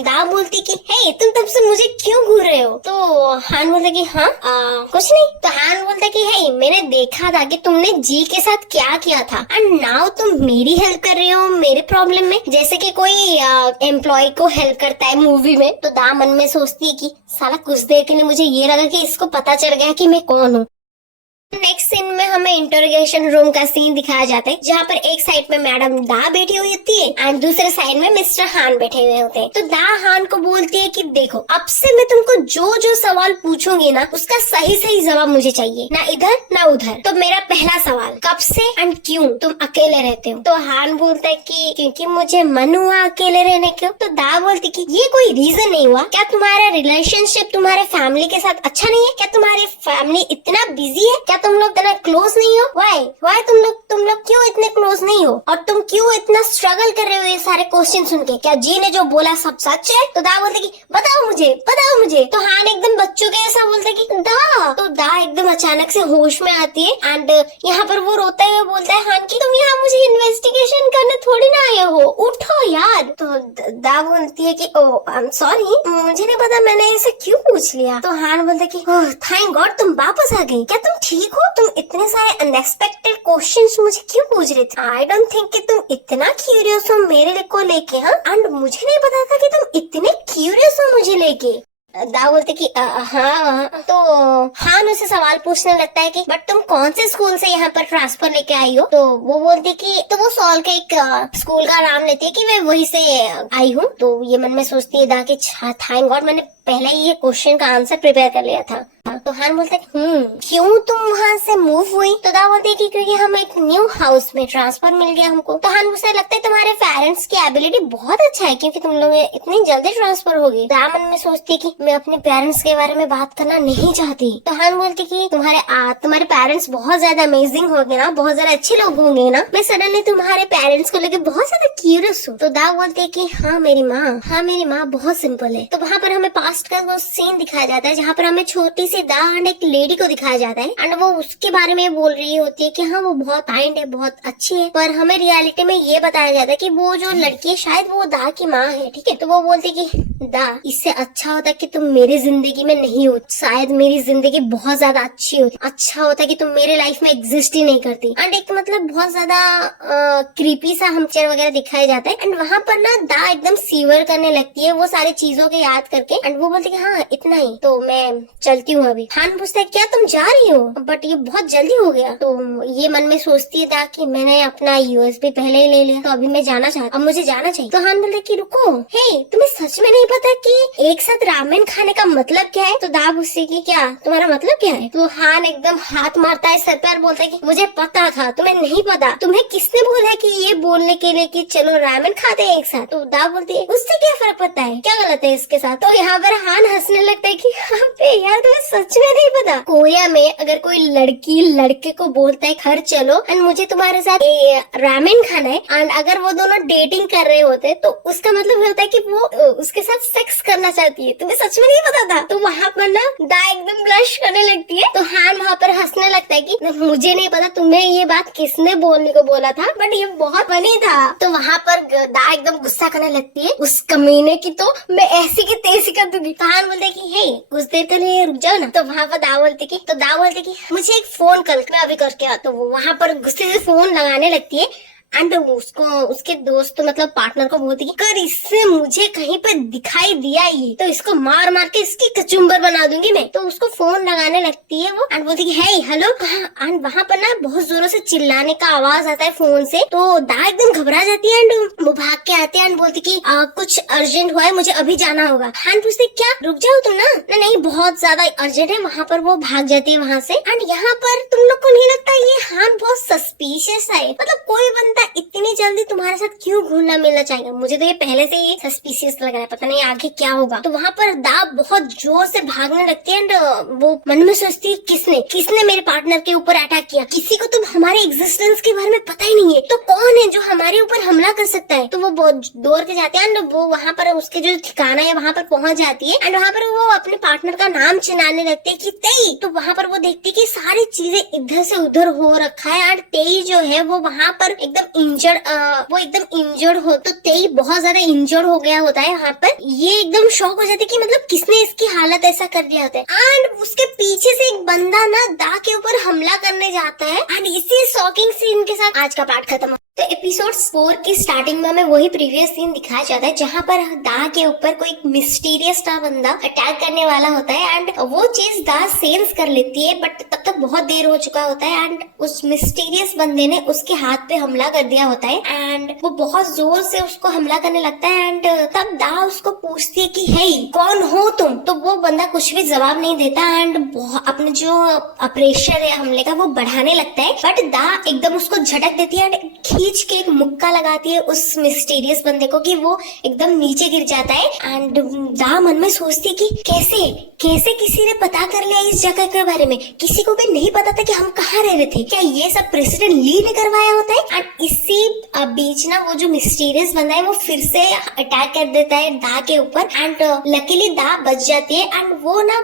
दा बोलती कि हे तुम तब से मुझे क्यों घूर रहे हो। तो हान बोलता कि हाँ कुछ नहीं। तो हान बोलता कि हे मैंने देखा था कि तुमने जी के साथ क्या किया था एंड नाउ तुम मेरी हेल्प कर रहे हो मेरे प्रॉब्लम में, जैसे कि कोई एम्प्लॉय को हेल्प करता है मूवी में। तो दा मन में सोचती है कि साला कुछ देर के लिए मुझे ये लगा कि इसको पता चल गया कि मैं कौन हूँ। नेक्स्ट सीन में हमें इंटरोगेशन रूम का सीन दिखाया जाता है जहाँ पर एक साइड में मैडम दा बैठी हुई होती है एंड दूसरे साइड में मिस्टर हान बैठे हुए होते हैं। तो दा हान को बोलती है कि देखो अब से मैं तुमको जो जो सवाल पूछूंगी ना उसका सही सही जवाब मुझे चाहिए, ना इधर ना उधर। तो मेरा पहला सवाल कब से एंड क्यों तुम अकेले रहते हो। तो हान बोलता है कि क्योंकि मुझे मन हुआ अकेले रहने को। तो दा बोलती कि ये कोई रीजन नहीं हुआ, क्या तुम्हारा रिलेशनशिप तुम्हारे फैमिली के साथ अच्छा नहीं है, क्या तुम्हारी फैमिली इतना बिजी है, क्या तुम लोग इतना क्लोज नहीं हो, वाई तुम लोग क्यों इतने क्लोज नहीं हो, और तुम क्यों इतना स्ट्रगल कर रहे हो ये सारे क्वेश्चन सुन के, क्या जी ने जो बोला सब सच है। तो दा बोलते कि बताओ मुझे। तो हान एकदम बच्चों के जैसा बोलते कि दा। तो दा एकदम अचानक से होश में आती है एंड यहाँ पर वो रोते हुए बोलता है हान की तुम यहाँ मुझे इन्वेस्टिगेशन करने थोड़ी ना आए हो, उठो यार। तो दा बोलती है कि ओ आई एम सॉरी मुझे नहीं पता मैंने ऐसे क्यों पूछ लिया। तो हान बोलता है कि थैंक गॉड तुम वापस आ गई, क्या तुम ठीक हो, तुम इतने सारे अनएक्सपेक्टेड क्वेश्चंस मुझे क्यों पूछ रहे थे। आई डोंट थिंक कि तुम इतना क्यूरियस हो मेरे को लेके, हाँ एंड मुझे नहीं पता था कि तुम इतने क्यूरियस हो मुझे लेके। दा बोलते कि हाँ। तो हान उसे सवाल पूछने लगता है कि बट तुम कौन से स्कूल से यहाँ पर ट्रांसफर लेके आई हो। तो वो बोलती कि तो वो सॉल के एक स्कूल का नाम लेती है कि मैं वहीं से आई हूँ। तो ये मन में सोचती है दा कि थैंक गॉड मैंने पहले ही ये क्वेश्चन का आंसर प्रिपेयर कर लिया था। तो हान बोलता है क्यों तुम वहाँ से मूव हुई। तो दा बोलती है कि क्योंकि हम एक न्यू हाउस में ट्रांसफर मिल गया हमको। तो हान मुझसे लगता है तुम्हारे पेरेंट्स की एबिलिटी बहुत अच्छा है क्योंकि तुम लोग इतनी जल्दी ट्रांसफर हो गए। दा मन में सोचती है कि मैं अपने पेरेंट्स के बारे में बात करना नहीं चाहती। तो हान बोलती कि तुम्हारे पेरेंट्स बहुत ज्यादा अमेजिंग होंगे ना, बहुत ज्यादा अच्छे लोग होंगे ना, मैं सडनली तुम्हारे पेरेंट्स को लेकर बहुत ज्यादा क्यूरियस हूँ। तो दा बोलती है कि हाँ मेरी माँ बहुत सिंपल है। तो वहाँ पर हमें पास्ट का वो सीन दिखाया जाता है जहाँ पर हमें छोटी सी दा एंड एक लेडी को दिखाया जाता है एंड वो उसके बारे में बोल रही होती है कि हाँ वो बहुत काइंड है, बहुत अच्छी है, पर हमें रियलिटी में ये बताया जाता है कि वो जो लड़की है शायद वो दा की माँ है, ठीक है। तो वो बोलती कि दा इससे अच्छा होता कि तुम मेरी जिंदगी में नहीं हो, शायद मेरी जिंदगी बहुत ज्यादा अच्छी होती, अच्छा होता कि तुम मेरे लाइफ में एग्जिस्ट ही नहीं करती। एंड एक मतलब बहुत ज्यादा क्रीपी सा हमचर वगैरह दिखाया जाता है एंड वहाँ पर ना दा एकदम सीवर करने लगती है वो सारी चीजों के याद करके एंड वो बोलती है हाँ इतना ही, तो मैं चलती हूँ अभी। हान पूछता है क्या तुम जा रही हो, बट ये बहुत जल्दी हो गया। तो ये मन में सोचती है दा कि मैंने अपना यूएसबी पहले ही ले लिया तो अभी मैं जाना चाहती, अब मुझे जाना चाहिए। तो हान बोलता है कि रुको, हे तुम्हें सच में नहीं पता कि एक साथ रामेन खाने का मतलब क्या है। तो दा पूछती है कि क्या तुम्हारा मतलब क्या है। तो हान एकदम हाथ मारता है सर पर, बोलता है कि मुझे पता था, तुम्हें नहीं पता, तुम्हें किसने बोला कि ये बोलने के लिए कि चलो रामेन खाते हैं एक साथ। तो दा बोलती है उससे क्या फर्क पड़ता है, क्या गलत है इसके साथ। तो यहाँ पर हान हंसने लगता है कि हाँ यार तुम्हें सच में नहीं पता। कोरिया में अगर कोई लड़की लड़के को बोलता है घर चलो एंड मुझे तुम्हारे साथ रामेन खाना है, एंड अगर वो दोनों डेटिंग कर रहे होते तो उसका मतलब होता है कि वो उसके साथ सेक्स करना चाहती है। तुम्हें सच में नहीं पता था? तो वहाँ पर ना दा एकदम ब्लश करने लगती है, तो हान वहाँ पर हंसने लगता है कि मुझे नहीं पता तुम्हें ये बात किसने बोलने को बोला था, बट ये बहुत फनी था। तो वहाँ पर दा एकदम गुस्सा करने लगती है, उस कमीने की तो मैं ऐसी की तैसी कर दूंगी। तो हान बोलते कि हे कुछ देर के लिए रुक जाओ ना। तो वहाँ पर दा बोलते कि मुझे एक फोन कर, मैं अभी करके आता हूँ। वो वहाँ पर गुस्से से फोन लगाने लगती है एंड उसको उसके दोस्त मतलब पार्टनर को बोलती है कर इससे मुझे कहीं पे दिखाई दिया ये तो इसको मार मार के इसकी कचुम्बर बना दूंगी मैं। तो उसको फोन लगाने लगती है वो एंड बोलती है हे हेलो कहाँ। एंड वहाँ पर ना बहुत जोरों से चिल्लाने का आवाज आता है फोन से। तो दा एकदम घबरा जाती है एंड वो भाग के आते हैं एंड बोलती कि कुछ अर्जेंट हुआ है, मुझे अभी जाना होगा। हान पूछते क्या रुक जाओ तुम ना, नहीं बहुत ज्यादा अर्जेंट है। वहाँ पर वो भाग जाती है वहाँ से। एंड यहाँ पर तुम लोग को नहीं लगता ये हान बहुत सस्पिशियस है? मतलब कोई बंदा इतनी जल्दी तुम्हारे साथ क्यों घुलना मिलना चाहेगा? मुझे तो ये पहले से ही सस्पिशियस लग रहा है, पता नहीं आगे क्या होगा। तो वहाँ पर दा बहुत जोर से भागने लगती है एंड वो मन में सोचती है किसने मेरे पार्टनर के ऊपर अटैक किया? किसी को तो हमारे एग्जिस्टेंस के बारे में पता ही नहीं है, तो कौन है जो हमारे ऊपर हमला कर सकता है? तो वो बहुत दौड़ के जाते हैं एंड वो वहाँ पर उसके जो ठिकाना है वहाँ पर पहुंच जाती है एंड वहाँ पर वो अपने पार्टनर का नाम चिल्लाने लगते है कि तेई। तो वहाँ पर वो देखती है कि सारी चीजें इधर से उधर हो रखा है एंड तेई जो है वो वहाँ पर एकदम इंजर्ड हो। तो तेई बहुत ज्यादा इंजर्ड हो गया होता है वहाँ पर। ये एकदम शॉक हो जाती है कि मतलब किसने इसकी हालत ऐसा कर दिया होता है। एंड उसके पीछे से एक बंदा ना दा के ऊपर हमला करने जाता है एंड इसी शॉकिंग सीन के साथ आज का पार्ट खत्म। तो एपिसोड 4 की स्टार्टिंग में हमें वही प्रीवियस सीन दिखाया जाता है जहाँ पर दा के ऊपर कोई मिस्टीरियस सा बंदा अटैक करने वाला होता है एंड वो चीज दा सेंस कर लेती है, बट तब तक बहुत देर हो चुका होता है एंड उस मिस्टीरियस बंदे ने उसके हाथ पे हमला कर दिया होता है एंड वो बहुत जोर से उसको हमला करने लगता है एंड तब दा उसको पूछती है कि हे कौन हो तुम? तो वो बंदा कुछ भी जवाब नहीं देता एंड अपने जो प्रेशर है हमले का वो बढ़ाने लगता है, बट दा एकदम उसको झटक देती है एंड खींच के एक मुक्का लगाती है उस मिस्टीरियस बंदे को कि वो एकदम नीचे गिर जाता है। एंड दा मन में सोचती है कि कैसे किसी ने पता कर लिया इस जगह के बारे में? किसी को भी नहीं पता था कि हम कहाँ रह रहे थे। क्या ये सब प्रेसिडेंट ली ने करवाया होता है? एंड इसी बीच ना वो जो मिस्टीरियस बंदा है वो फिर से अटैक कर देता है दा के ऊपर एंड लकीली दा बच जाती है एंड वो ना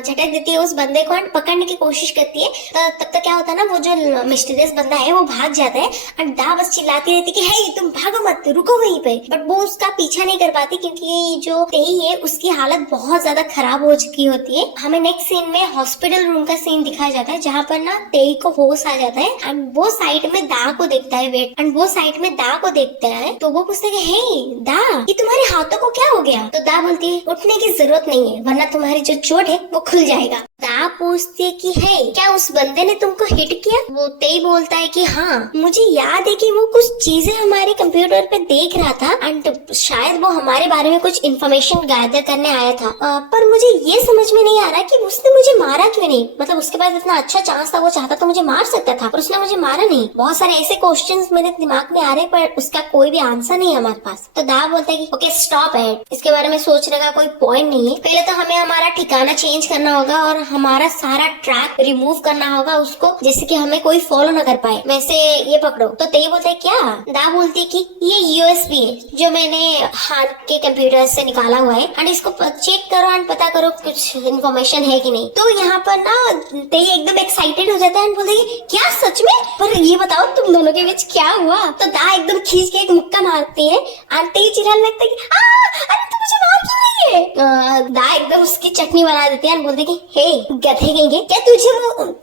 झटक देती है उस बंदे को एंड पकड़ने की कोशिश करती है। तब तक क्या होता है ना वो जो मिस्टीरियस बंदा है वो भाग जाता है एंड दा बस चिल्लाती रहती कि हे तुम भागो मत, रुको वहीं पे। बट वो उसका पीछा नहीं कर पाती क्योंकि जो तेई है उसकी हालत बहुत ज्यादा खराब हो चुकी होती है। हमें नेक्स्ट सीन में हॉस्पिटल रूम का सीन दिखाया जाता है जहाँ पर ना तेई को होश आ जाता है एंड वो साइड में दा को देखता है तो वो पूछता है हे दा ये तुम्हारे हाथों को क्या हो गया? तो दा बोलती है उठने की जरूरत नहीं है वरना तुम्हारी जो चोट है वो खुल जाएगा। दा पूछती है कि हे क्या उस बंदे ने तुमको हिट किया? वो तेई बोलता है कि हाँ मुझे याद है कि वो कुछ चीजें हमारे कंप्यूटर पे देख रहा था एंड शायद वो हमारे बारे में कुछ इन्फॉर्मेशन गैदर करने आया था, पर मुझे ये समझ में नहीं आ रहा कि उसने मुझे मारा क्यों नहीं? मतलब उसके पास इतना अच्छा चांस था, वो चाहता तो मुझे मार सकता था पर उसने मुझे मारा नहीं। बहुत सारे ऐसे क्वेश्चंस मेरे दिमाग में आ रहे पर उसका कोई भी आंसर नहीं है हमारे पास। तो दा बोलता है कि ओके स्टॉप है, इसके बारे में सोचने का कोई पॉइंट नहीं है। पहले तो हमें हमारा ठिकाना चेंज करना होगा और हमारा सारा ट्रैक रिमूव करना होगा उसको, जैसे कि हमें कोई फॉलो न कर पाए। वैसे ये पकड़ो। तो तेई बोलता है क्या? दा बोलती है कि ये यूएसबी है जो मैंने हाथ के कंप्यूटर से निकाला हुआ है एंड इसको चेक करो एंड पता करो कुछ इन्फॉर्मेशन है कि नहीं। तो यहाँ पर ना तेई एकदम एक्साइटेड हो जाता है एंड बोलते हैं क्या सच में? पर ये बताओ तुम दोनों के बीच क्या हुआ? तो दा एकदम खींच के एक मुक्का मारती है एंड तेई चिल्लाने लगता है कि अरे तुम मुझे मार क्यों रही है? दा एकदम उसकी चटनी बना देती है एंड बोलते कि हे गधे गएंगे, क्या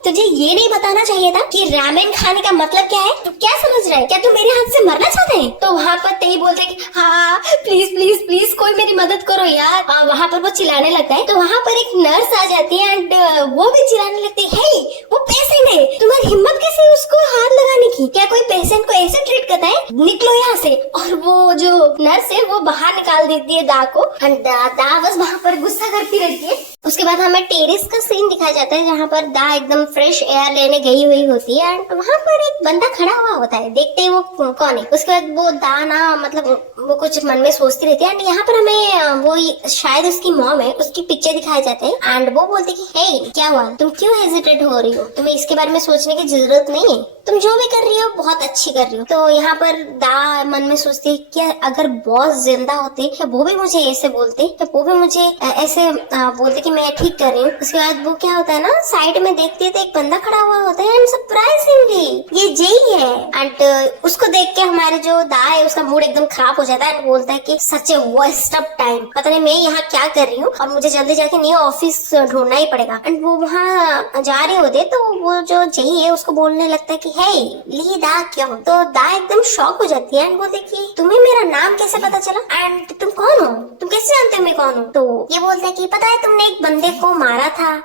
तुझे ये नहीं बताना चाहिए था कि रामेन खाने का मतलब क्या है? तू क्या समझ रहा है? क्या तू मेरे हाथ से मरना चाहता है? तो वहाँ पर तेई बोलते है कि हाँ प्लीज प्लीज प्लीज कोई मेरी मदद करो यार। वहाँ पर वो चिल्लाने लगता है। तो वहाँ पर एक नर्स आ जाती है एंड वो भी चिल्लाने लगती है हे वो पेशेंट है, तुम्हारी हिम्मत कैसे उसको हाथ लगाने की? क्या कोई पेशेंट को ऐसे ट्रीट करता है? निकलो यहाँ से। और वो जो नर्स है वो बाहर निकाल देती है दा को एंड दा बस वहाँ पर गुस्सा करती रहती है। उसके बाद हमें टेरेस का सीन दिखाया जाता है जहाँ पर दा एकदम फ्रेश एयर लेने गई हुई होती है एंड वहाँ पर एक बंदा खड़ा हुआ होता है। देखते ही वो कौन है। उसके बाद वो दा ना मतलब वो कुछ मन में सोचती रहती है एंड यहाँ पर हमें वो शायद उसकी मॉम है उसकी पिक्चर दिखाए जाते हैं एंड वो बोलती कि हे क्या हुआ, तुम क्यों हेजिटेट हो रही हो, तुम्हें इसके बारे में सोचने की जरूरत नहीं है, तुम जो भी कर रही हो बहुत अच्छी कर रही हो। तो यहाँ पर दा मन में सोचती है कि अगर बॉस जिंदा होते क्या वो भी मुझे ऐसे बोलते, क्या वो भी मुझे ऐसे बोलते कि मैं ठीक कर रही हूँ। उसके बाद वो क्या होता है ना साइड में देखती है तो एक बंदा खड़ा हुआ होता है एंड सरप्राइजिंगली ये जेई है एंड उसको देख के हमारे जो दा है उसका मूड एकदम खराब हो जाता है एंड बोलता है कि सच ए वेस्ट ऑफ टाइम, पता नहीं मैं यहाँ क्या कर रही हूँ और मुझे जल्दी जाके न्यू ऑफिस ढूंढना ही पड़ेगा। एंड वो वहाँ जा रहे होते तो वो जो जेई है उसको बोलने लगता है कि हे ली दा क्यों। तो दा एकदम शॉक हो जाती है एंड बोलते कि तुम्हें मेरा नाम कैसे पता चला एंड तुम कौन हो, तुम कैसे जानते हो मैं कौन हूँ। तो ये बोलता है कि पता है तुमने एक बंदे को मारा था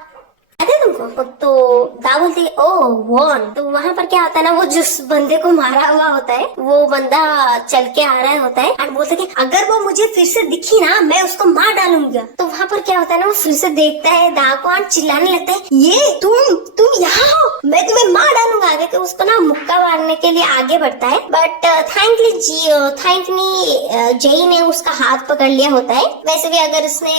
तुमको। तो दा बोलती है ओ वॉन। तो वहाँ पर क्या होता है ना वो जिस बंदे को मारा हुआ होता है वो बंदा चल के आ रहा होता है एंड बोलता है कि अगर वो मुझे फिर से दिखी ना मैं उसको मार डालूंगा। तो वहाँ पर क्या होता है ना वो फिर से देखता है दा को और चिल्लाने लगता है ये तुम यहाँ हो, मैं तुम्हें मार डालूंगा। आगे तो उसको ना मुक्का मारने के लिए आगे बढ़ता है बट थैंकली जेई ने उसका हाथ पकड़ लिया होता है। वैसे भी अगर उसने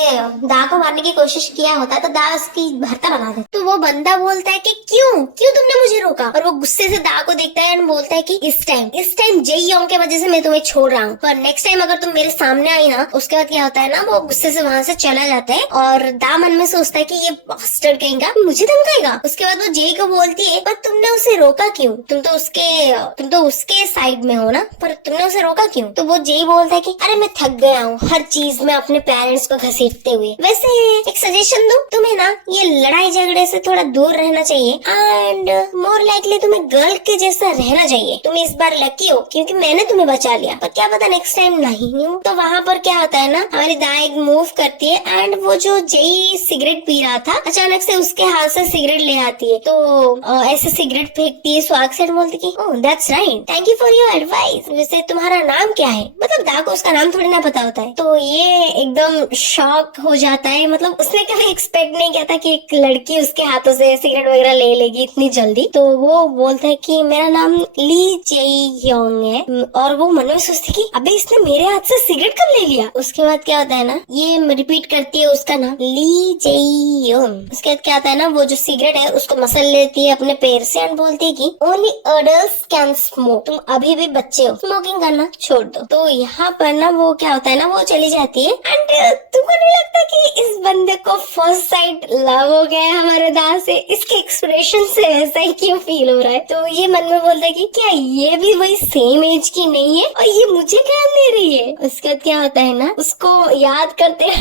दा को मारने की कोशिश किया होता तो दा उसकी भरता बना। तो वो बंदा बोलता है कि क्यों तुमने मुझे रोका। और वो गुस्से से दा को देखता है और बोलता है कि इस टाइम जेई योंग के वजह से मैं तुम्हें छोड़ रहा हूँ, पर नेक्स्ट टाइम अगर तुम मेरे सामने आई ना। उसके बाद क्या होता है ना वो गुस्से से वहाँ से चला जाता है और दा मन में सोचता है कि ये बास्टर्ड कहेगा मुझे धमकाएगा। उसके बाद वो जेई को बोलती है पर तुमने उसे रोका क्यों, तुम तो उसके साइड में हो ना, पर तुमने उसे रोका क्यों। तो वो जेई बोलता है कि अरे मैं थक गया हूँ हर चीज में अपने पेरेंट्स को घसीटते हुए, वैसे एक सजेशन दूं तुम्हें ना ये लड़ाई झगड़े से थोड़ा दूर रहना चाहिए एंड मोर लाइकली तुम्हें गर्ल के जैसा रहना चाहिए। तुम इस बार लकी हो क्योंकि मैंने तुम्हें बचा लिया, पर क्या पता नेक्स्ट टाइम नहीं हूँ। तो वहाँ पर क्या होता है ना हमारी दा एक मूव करती है एंड वो जो जेई सिगरेट पी रहा था अचानक से उसके हाथ से सिगरेट ले आती है। तो ऐसे सिगरेट फेंकती है स्वाग से बोलती की oh that's right, thank you for your advice, वैसे तुम्हारा नाम क्या है। मतलब दा को उसका नाम थोड़ी ना पता होता है। तो ये एकदम शॉक हो जाता है, मतलब उसने कभी एक्सपेक्ट नहीं किया था कि एक लड़की उसके हाथों से सिगरेट वगैरह ले लेगी इतनी जल्दी। तो वो बोलता है कि मेरा नाम ली जेई योंग है और वो मन में सोचती कि अबे इसने मेरे हाथ से सिगरेट कब ले लिया। उसके बाद क्या होता है ना ये रिपीट करती है उसका नाम ली जेई योंग। उसके बाद क्या होता है ना वो जो सिगरेट है उसको मसल लेती है अपने पैर से एंड बोलती है कि ओनली अडल्ट्स कैन स्मोक, तुम अभी भी बच्चे हो, स्मोकिंग करना छोड़ दो। तो यहाँ पर ना वो क्या होता है ना वो चली जाती है एंड तुमको नहीं लगता कि इस बंदे को फर्स्ट साइड लव हो गया है हमारे दा से, इसके एक्सप्रेशन से ऐसा ही क्यों फील हो रहा है। तो ये मन में बोलता है कि क्या ये भी वही सेम एज की नहीं है और ये मुझे क्या दे रही है। उसके बाद क्या होता है ना उसको याद करते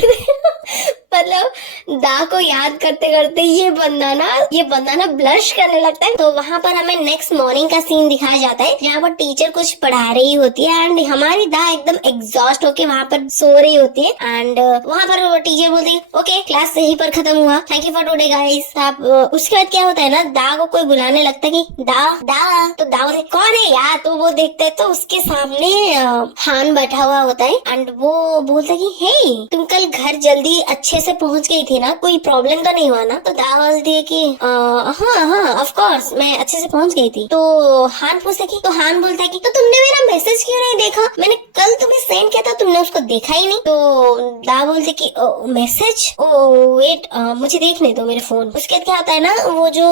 मतलब दा को याद करते करते ये बंदा ना ब्लश करने लगता है। तो वहाँ पर हमें नेक्स्ट मॉर्निंग का सीन दिखाया जाता है जहाँ पर टीचर कुछ पढ़ा रही होती है एंड हमारी दा एकदम एग्जॉस्ट होके वहाँ पर सो रही होती है एंड वहाँ पर टीचर बोलती है ओके क्लास यहीं पर खत्म हुआ, thank you for today guys. उसके बाद क्या होता है ना दा को कोई बुलाने लगता है कि दा तो दा बोलते कौन है यार। तो वो देखते है तो उसके सामने हान बैठा हुआ होता है एंड वो बोलता है कि हे तुम कल घर जल्दी अच्छे से पहुंच गई थी ना, कोई प्रॉब्लम तो नहीं हुआ ना। तो दा बोलती है कि हाँ ऑफ कोर्स मैं अच्छे से पहुंच गई थी। तो हान पूछता है तो हान बोलता है कि तो तुमने मेरा मैसेज क्यों नहीं देखा, मैंने कल तुम्हें सेंड किया था तुमने उसको देखा ही नहीं। तो दा बोलते कि मैसेज वेट मुझे देखने दो मेरे फोन। उसके बाद क्या होता है ना वो जो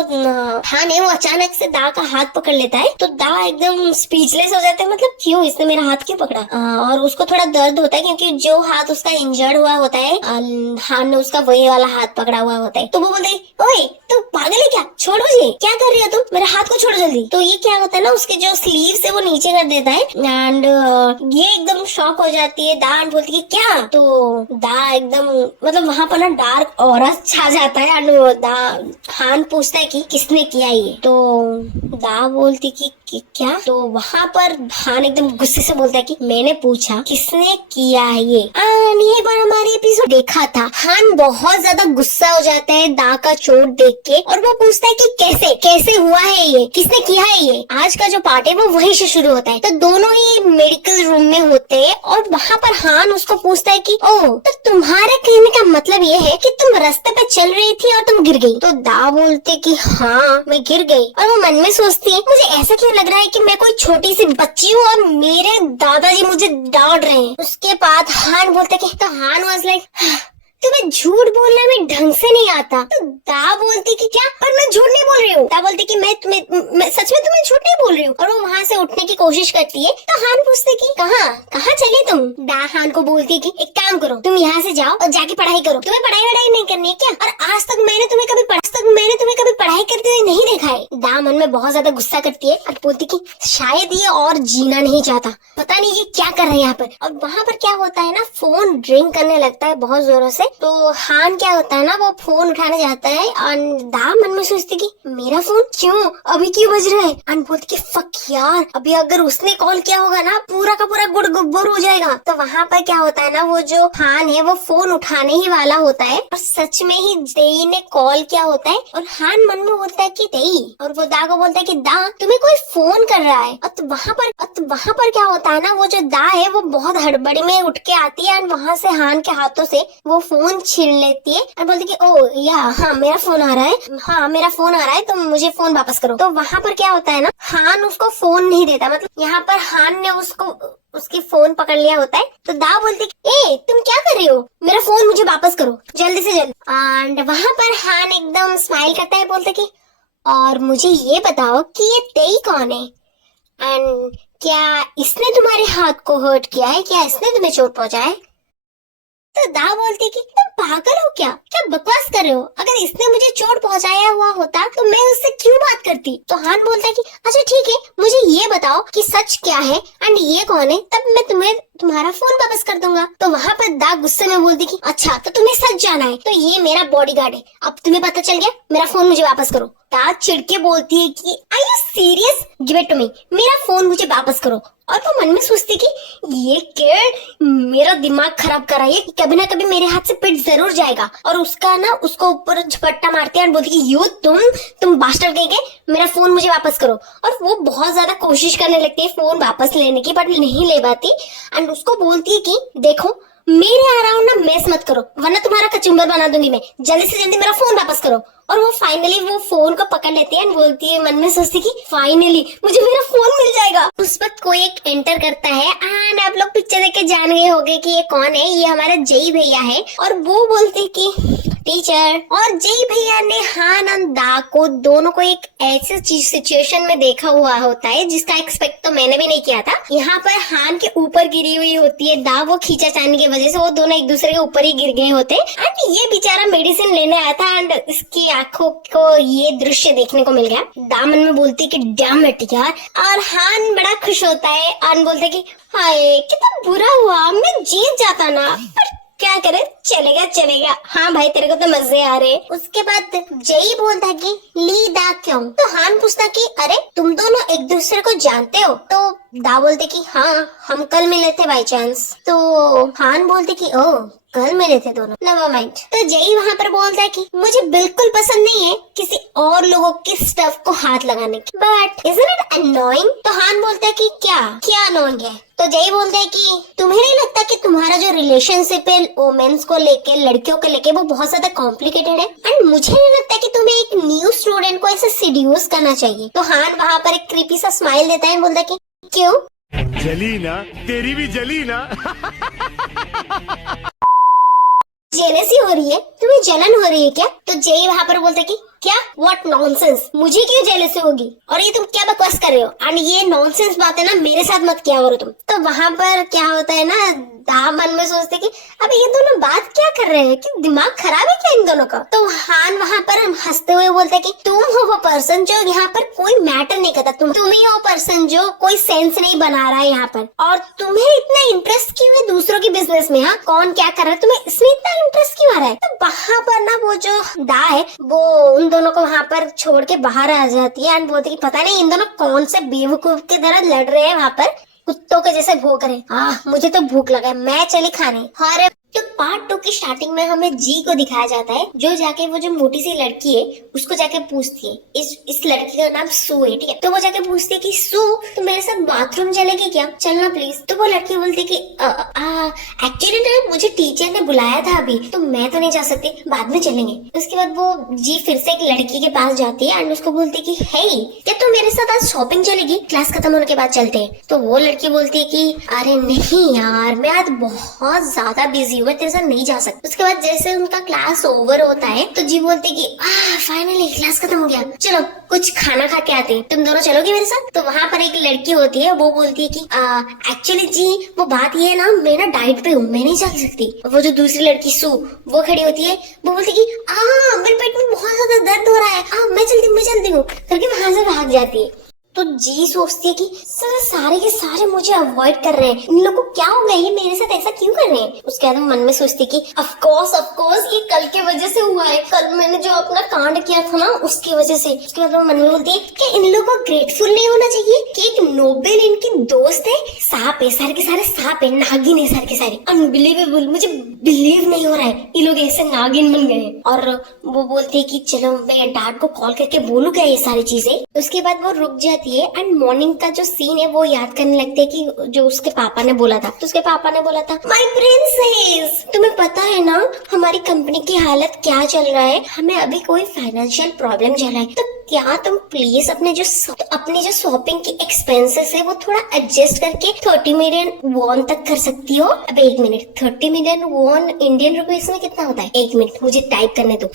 हान है वो अचानक से दा का हाथ पकड़ लेता है। तो दा एकदम स्पीचलेस हो जाता है, मतलब क्यों इसने मेरा हाथ क्यों पकड़ा। और उसको थोड़ा दर्द होता है क्योंकि जो हाथ उसका इंजर्ड हुआ होता है हान ने उसका वही वाला हाथ पकड़ा हुआ होता है। तो वो बोलते ओए तुम पागल है क्या, छोड़ो जी, क्या कर रही हो तुम, मेरे हाथ को छोड़ो जल्दी। तो ये क्या होता है ना उसके जो स्लीव से वो नीचे कर देता है एंड ये एकदम शॉक हो जाती है दा एंड बोलती है क्या। तो दा एकदम मतलब वहाँ पर ना डार्क ऑरा छा जाता है एंड दा हान पूछता है कि किसने किया ये। तो दा बोलती कि कि क्या? तो वहाँ पर हान एकदम गुस्से से बोलता है कि मैंने पूछा किसने किया है ये। यही पर हमारे एपिसोड देखा था। हान बहुत ज्यादा गुस्सा हो जाता है दा का चोट देख के और वो पूछता है कि कैसे कैसे हुआ है ये, किसने किया है ये। आज का जो पार्ट है वो वहीं से शुरू होता है। तो दोनों ही मेडिकल रूम में होते हैं और वहाँ पर हान उसको पूछता है कि ओ तो तुम्हारे कहने का मतलब ये है कि तुम रास्ते पे चल रही थी और तुम गिर गई। तो दा बोलते कि हाँ मैं गिर गई। और वो मन में सोचती है मुझे ऐसा क्यों लग रहा है कि मैं कोई छोटी सी बच्ची हूँ और मेरे दादाजी मुझे डांट रहे हैं। उसके बाद हान बोलते कि तो हान वाज लाइक तुम्हें झूठ बोलना में ढंग से नहीं आता। तो दा बोलती कि क्या? पर मैं झूठ नहीं बोल रही हूँ। दा बोलती कि मैं सच में तुम्हें झूठ नहीं बोल रही हूँ। और वो वहाँ से उठने की कोशिश करती है। तो हान पूछते कि कहाँ चले तुम? दा हान को बोलती है कि एक काम करो, तुम यहाँ से जाओ और जाके पढ़ाई करो। तुम्हें पढ़ाई नहीं करनी है क्या? और आज तक मैंने तुम्हें कभी पढ़ाई करते हुए नहीं देखा है। दा मन में बहुत ज्यादा गुस्सा करती है और बोलती कि शायद ये और जीना नहीं चाहता, पता नहीं ये क्या कर रहे हैं यहाँ पर। और वहाँ पर क्या होता है ना, फोन रिंग करने लगता है बहुत जोरों से। तो हान क्या होता है ना, वो फोन उठाने जाता है और दा मन में सोचती कि मेरा फोन क्यों अभी क्यों बज रहा है। और बोलती कि फक यार, अभी अगर उसने कॉल किया होगा ना पूरा का पूरा गुड़ गुब्बर हो जाएगा। तो वहाँ पर क्या होता है ना, वो जो हान है वो फोन उठाने ही वाला होता है और सच में ही देई ने कॉल किया होता है। और हान मन में बोलता है कि देई, और वो दा को बोलता है कि दा तुम्हें कोई फोन कर रहा है। और वहाँ पर क्या होता है ना, वो जो दा है वो बहुत हड़बड़ी में उठ के आती है और वहाँ से हान के हाथों से वो फोन छीन लेती है और बोलती कि ओ या हाँ मेरा फोन आ रहा है, तो मुझे फोन वापस करो। तो वहाँ पर क्या होता है ना, हान उसको फोन नहीं देता, मतलब यहाँ पर हान ने उसकी फोन पकड़ लिया होता है। तो दा बोलती ए तुम क्या कर रही हो, मेरा फोन मुझे वापस करो जल्दी से जल्दी। एंड वहाँ पर हान एकदम स्माइल करता है, बोलता कि और मुझे ये बताओ कि ये तेई कौन है एंड क्या इसने तुम्हारे हाथ को हर्ट किया है, क्या इसने तुम्हें चोट पहुंचाया है? तो दा बोलती कि तुम पागल हो क्या बकवास कर रहे हो? अगर इसने मुझे चोट पहुंचाया हुआ होता तो मैं उससे क्यों बात करती? तो हान बोलता कि अच्छा ठीक है, मुझे ये बताओ कि सच क्या है एंड ये कौन है, तब मैं तुम्हारा फोन वापस कर दूंगा। तो वहाँ पर दा गुस्से में बोलती कि अच्छा तो तुम्हें सच जाना है, तो ये मेरा बॉडीगार्ड है, अब तुम्हें पता चल गया, मेरा फोन मुझे वापस करो। दा चिढ़के बोलती है कि are you serious, give it to me, मेरा फोन मुझे वापस करो। और वो मन में सोचती कि ये केड़ मेरा दिमाग खराब कर रहा है, कभी ना कभी मेरे हाथ से पिट जरूर जाएगा। और उसको ऊपर झपट्टा मारती है और बोलती कि यू तुम बास्टर्ड कह के मेरा फोन मुझे वापस करो। और वो बहुत ज्यादा कोशिश करने लगती है फोन वापस लेने की, बट नहीं ले पाती। एंड उसको बोलती है कि देखो मेरे अराउंड ना मेस मत करो वरना तुम्हारा कचुम्बर बना दूंगी मैं, जल्दी से जल्दी मेरा फोन वापस करो। और वो फाइनली वो फोन को पकड़ लेती है और बोलती है, मन में सोचती कि फाइनली मुझे मेरा फोन मिल जाएगा। उस वक्त कोई एक एंटर करता है एंड आप लोग पिक्चर देख के जान गए होंगे कि ये कौन है, ये हमारा जय भैया है। और वो बोलते कि टीचर, और जय भैया ने हान और दा को दोनों को एक ऐसे सिचुएशन में देखा हुआ होता है जिसका एक्सपेक्ट तो मैंने भी नहीं किया था। यहाँ पर हान के ऊपर गिरी हुई होती है दा, वो खींचातानी की वजह से वो दोनों एक दूसरे के ऊपर ही गिर गए होते। एंड ये बेचारा मेडिसिन लेने आया था एंड इसकी आंखों को ये दृश्य देखने को मिल गया। दामन में बोलती कि डैम इट यार, और हान बड़ा खुश होता है और बोलते कि हाय कितना बुरा हुआ, मैं जीत जाता ना, पर क्या करे, चलेगा। हाँ भाई तेरे को तो मजे आ रहे। उसके बाद जय बोलता कि ली दा क्यों? तो हान पूछता कि अरे तुम दोनों एक दूसरे को जानते हो? तो दा बोलते कि हाँ हम कल मिले थे बाई चांस। तो हान बोलते कि ओ कल मिले थे दोनों, नेवर माइंड। तो जय वहाँ पर बोलता है कि मुझे बिल्कुल पसंद नहीं है किसी और लोगों के स्टफ को हाथ लगाने की, बट इजंट इट अनोइंग? तो हान बोलता है कि क्या अनोइंग है? तो जय बोलता है कि तुम्हें नहीं लगता कि तुम्हारा जो रिलेशनशिप है वोमेन्स को लेके, लड़कियों को लेके, वो बहुत ज्यादा कॉम्प्लिकेटेड है? एंड मुझे नहीं लगता कि तुम्हें एक न्यू स्टूडेंट को ऐसे सीड्यूस करना चाहिए। तो हान वहाँ पर एक क्रीपी सा स्माइल देता है और बोलता है कि क्यों? जली ना, तेरी भी जली ना। जेलसी हो रही है, तुम्हें जलन हो रही है क्या? तो जय वहाँ पर बोलते कि क्या, व्हाट नॉनसेंस, मुझे क्यों जेलसी होगी, और ये तुम क्या बकवास कर रहे हो, एंड ये नॉनसेंस बातें ना मेरे साथ मत किया करो तुम। तो वहाँ पर क्या होता है ना, दा मन में सोचते कि अबे ये दोनों बात क्या कर रहे हैं, कि दिमाग खराब है क्या इन दोनों का। तो हान वहाँ पर हम हंसते हुए बोलते कि तुम हो वो पर्सन जो यहाँ पर कोई मैटर नहीं करता, तुम ही हो पर्सन जो कोई सेंस नहीं बना रहा है यहाँ पर, और तुम्हें इतना इंटरेस्ट क्यों है दूसरों की बिजनेस में। हाँ, कौन क्या कर रहा है तुम्हें इसमें इतना इंटरेस्ट क्यों आ रहा है। तो वहाँ पर ना वो जो दा है वो उन दोनों को वहाँ पर छोड़ के बाहर आ जाती है एंड बोलती कि पता नहीं इन दोनों कौन से बेवकूफ की तरह लड़ रहे हैं वहाँ पर, कुत्तों के जैसे भौंक रहे। मुझे तो भूख लगा है, मैं चली खाने। और तो पार्ट 2 की स्टार्टिंग में हमें जी को दिखाया जाता है, जो जाके वो जो मोटी सी लड़की है उसको जाके पूछती है, इस लड़की का नाम सू है, ठीक है। तो वो जाके पूछती है कि सू तुम मेरे साथ बाथरूम चलेगी क्या, चलना प्लीज। तो वो लड़की बोलती है कि एक्चुअली ना मुझे टीचर ने बुलाया था अभी, तो मैं तो नहीं जा सकती, बाद में चलेंगे। उसके बाद वो जी फिर से एक लड़की के पास जाती है एंड उसको बोलती है कि हे क्या तुम मेरे साथ आज शॉपिंग चलेगी, क्लास खत्म होने के बाद चलते हैं। तो वो लड़की बोलती है कि अरे नहीं यार, मैं आज बहुत ज्यादा बिजी हूँ, मैं तेरे साथ नहीं जा सकती। उसके बाद जैसे उनका क्लास ओवर होता है तो जी बोलते कि फाइनली क्लास खत्म हो गया, चलो कुछ खाना खा के आते हैं, तुम दोनों चलोगे मेरे साथ। तो वहाँ पर एक लड़की होती है, वो बोलती है कि एक्चुअली जी वो बात ये है ना, मैं ना डाइट पे हूँ, मैं नहीं जा सकती। वो जो दूसरी लड़की सू वो खड़ी होती है, वो बोलती कि मेरे पेट में बहुत ज्यादा दर्द हो रहा है, मैं चलती हूँ करके वहां से भाग जाती है। तो जी सोचती है कि सारे के सारे मुझे अवॉइड कर रहे हैं, इन लोगों को क्या हो गया, ये मेरे साथ ऐसा क्यों कर रहे हैं। उसके बाद मन में सोचती कि ऑफ कोर्स ये कल के वजह से हुआ है, कल मैंने जो अपना कांड किया था ना उसकी वजह से। उसके बाद मन में बोलती है कि इन लोगों को ग्रेटफुल नहीं होना चाहिए कि एक नोबेल इनकी दोस्त है, सांप है, सारे के सारे सांप है, नागिन है सारे के सारे। अनबिलीवेबल, मुझे बिलीव नहीं हो रहा है ये लोग ऐसे नागिन बन गए। और वो बोलती है कि चलो मैं डैड को कॉल करके बोलूं क्या ये सारी चीजें। उसके बाद वो रुक जाती है एंड मॉर्निंग का जो सीन है वो याद करने लगते हैं कि जो उसके पापा ने बोला था। तो उसके पापा ने बोला था माय प्रिंसेस, तुम्हें पता है ना हमारी कंपनी की हालत क्या चल रहा है, हमें अभी कोई फाइनेंशियल प्रॉब्लम चल रहा है, तो क्या तुम प्लीज अपनी जो शॉपिंग की एक्सपेंसेस है वो थोड़ा एडजस्ट करके 30 मिलियन वॉन तक कर सकती हो। अब एक minute, 30 million won Indian rupees में कितना होता है, एक मिनट मुझे टाइप करने दो।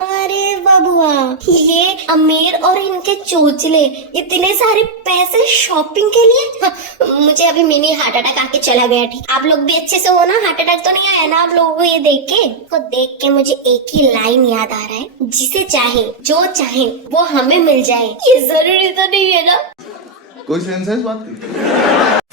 अरे बाबुआ, ये अमीर और इनके चोचले इतने सारे पैसे शॉपिंग के लिए। मुझे अभी मिनी हार्ट अटैक आके चला गया। ठीक, आप लोग भी अच्छे से हो ना, हार्ट अटैक तो नहीं आया ना आप लोगों को ये देख के मुझे एक ही लाइन याद आ रहा है, जिसे चाहे जो चाहे वो हमें मिल जाए, ये जरूरी तो नहीं है ना। कोई सेंस है इस बात की?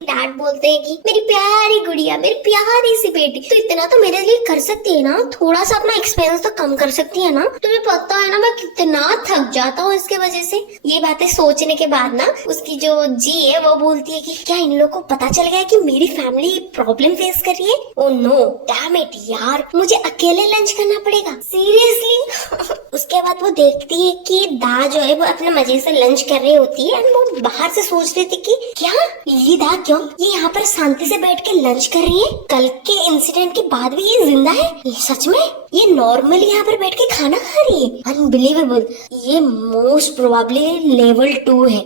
डैड बोलते हैं कि मेरी प्यारी गुड़िया, मेरी प्यारी सी बेटी, तो इतना तो मेरे लिए कर सकती है ना, थोड़ा सा अपना एक्सपेंस तो कम कर सकती है ना। तुम्हें पता है ना मैं कितना थक जाता हूँ इसके वजह से। ये बातें सोचने के बाद ना उसकी जो जी है वो बोलती है कि क्या इन लोगों को पता चल गया कि मेरी फैमिली प्रॉब्लम फेस कर रही है। ओह नो, डैम इट यार, मुझे अकेले लंच करना पड़ेगा, सीरियसली। उसके बाद वो देखती है कि दा जो है वो अपने मजे से लंच कर रही होती है एंड वो बाहर से सोच रही थी कि क्या ये दा क्यों ये यहाँ पर शांति से बैठ के लंच कर रही है, कल के इंसिडेंट के बाद भी ये जिंदा है, सच में ये नॉर्मली यहाँ पर बैठ के खाना खा रही है, अनबिलीवेबल। ये मोस्ट प्रोबेबली लेवल 2 है।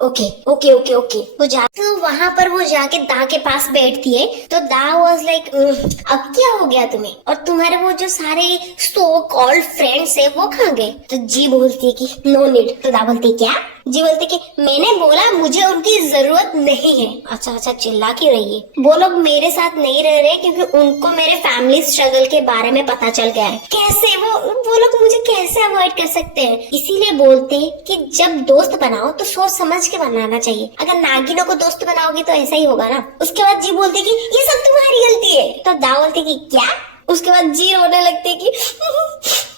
ओके तो वहाँ पर वो जाके दा के पास बैठती है। तो दा वाज लाइक अब क्या हो गया तुम्हें, और तुम्हारे वो जो सारे सो कॉल्ड फ्रेंड्स है वो कहाँ गए। तो जी बोलती है कि नो नीड। तो दा बोलती है क्या, जी बोलते कि मैंने बोला मुझे उनकी जरूरत नहीं है। अच्छा चिल्ला क्यों रही है। वो लोग मेरे साथ नहीं रह रहे क्योंकि उनको मेरे फैमिली स्ट्रगल के बारे में पता चल गया है। कैसे वो लोग मुझे कैसे अवॉइड कर सकते हैं। इसीलिए बोलते हैं कि जब दोस्त बनाओ तो सोच समझ के बनाना चाहिए, अगर नागिनों को दोस्त बनाओगे तो ऐसा ही होगा ना। उसके बाद जी बोलते कि ये सब तुम्हारी गलती है। तो दा बोलते कि क्या। उसके बाद जी रोने लगते कि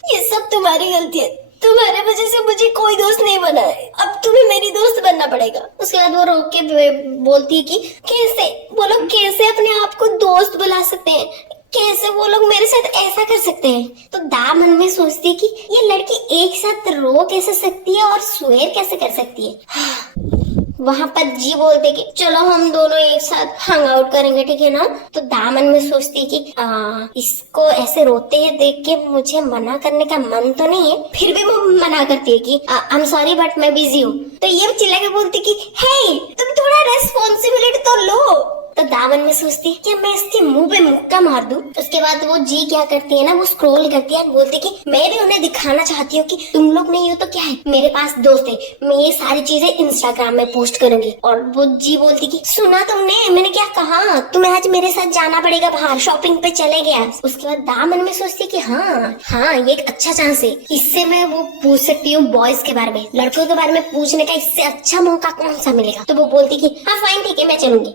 ये सब तुम्हारी गलती है, तुम्हारे वजह से मुझे कोई दोस्त नहीं बना है, अब तुम्हें मेरी दोस्त बनना पड़ेगा। उसके बाद वो रोक के बोलती है कि कैसे वो लोग कैसे अपने आप को दोस्त बुला सकते हैं, कैसे वो लोग मेरे साथ ऐसा कर सकते हैं। तो दा मन में सोचती है कि ये लड़की एक साथ रो कैसे सकती है और स्वेर कैसे कर सकती है। वहाँ पर जी बोलते कि चलो हम दोनों एक साथ हंग आउट करेंगे, ठीक है ना। तो दामन में सोचती कि इसको ऐसे रोते हैं देख के मुझे मना करने का मन तो नहीं है, फिर भी वो मना करती है कि आई एम सॉरी बट मैं बिजी हूँ। तो ये चिल्ला के बोलती कि हे तुम थोड़ा रेस्पॉन्सिबिलिटी तो लो, तो दामन में सोचती है कि मैं इसके मुंह पे मुक्का मार दूं। उसके बाद वो जी क्या करती है ना, वो स्क्रॉल करती है, बोलती कि मैं भी उन्हें दिखाना चाहती हूँ कि तुम लोग नहीं हो तो क्या है, मेरे पास दोस्त है, मैं ये सारी चीजें इंस्टाग्राम में पोस्ट करूंगी। और वो जी बोलती कि सुना तुमने, मैंने क्या कहा, तुम्हें आज मेरे साथ जाना पड़ेगा, बाहर शॉपिंग पे चले गया। उसके बाद दामन में सोचती कि हाँ ये एक अच्छा चांस है, इससे मैं वो पूछ सकती हूँ बॉयज के बारे में, लड़कों के बारे में पूछने का इससे अच्छा मौका कौन सा मिलेगा। तो वो बोलती कि हाँ फाइन ठीक है मैं चलूंगी।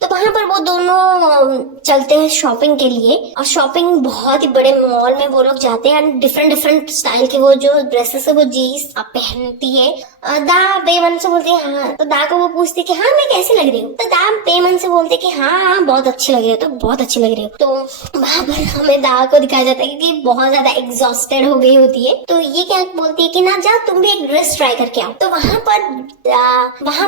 तो वहाँ पर वो दोनों चलते हैं शॉपिंग के लिए, और शॉपिंग बहुत ही बड़े मॉल में वो लोग जाते हैं। एंड डिफरेंट स्टाइल के वो जो ड्रेसेस है वो जीन्स पहनती है। दा बेमन से बोलती है हाँ, तो दा को वो पूछती है कि हाँ मैं कैसी लग रही हूँ, तो दा बेमन से बोलते कि हाँ बहुत अच्छी लग रही हो, तो बहुत अच्छी लग रही हो। तो वहाँ पर हमें दा को दिखाया जाता है कि बहुत ज्यादा एग्जॉस्टेड हो गई होती है। तो ये क्या बोलती है कि ना जा तुम भी एक ड्रेस ट्राई करके आओ। तो वहाँ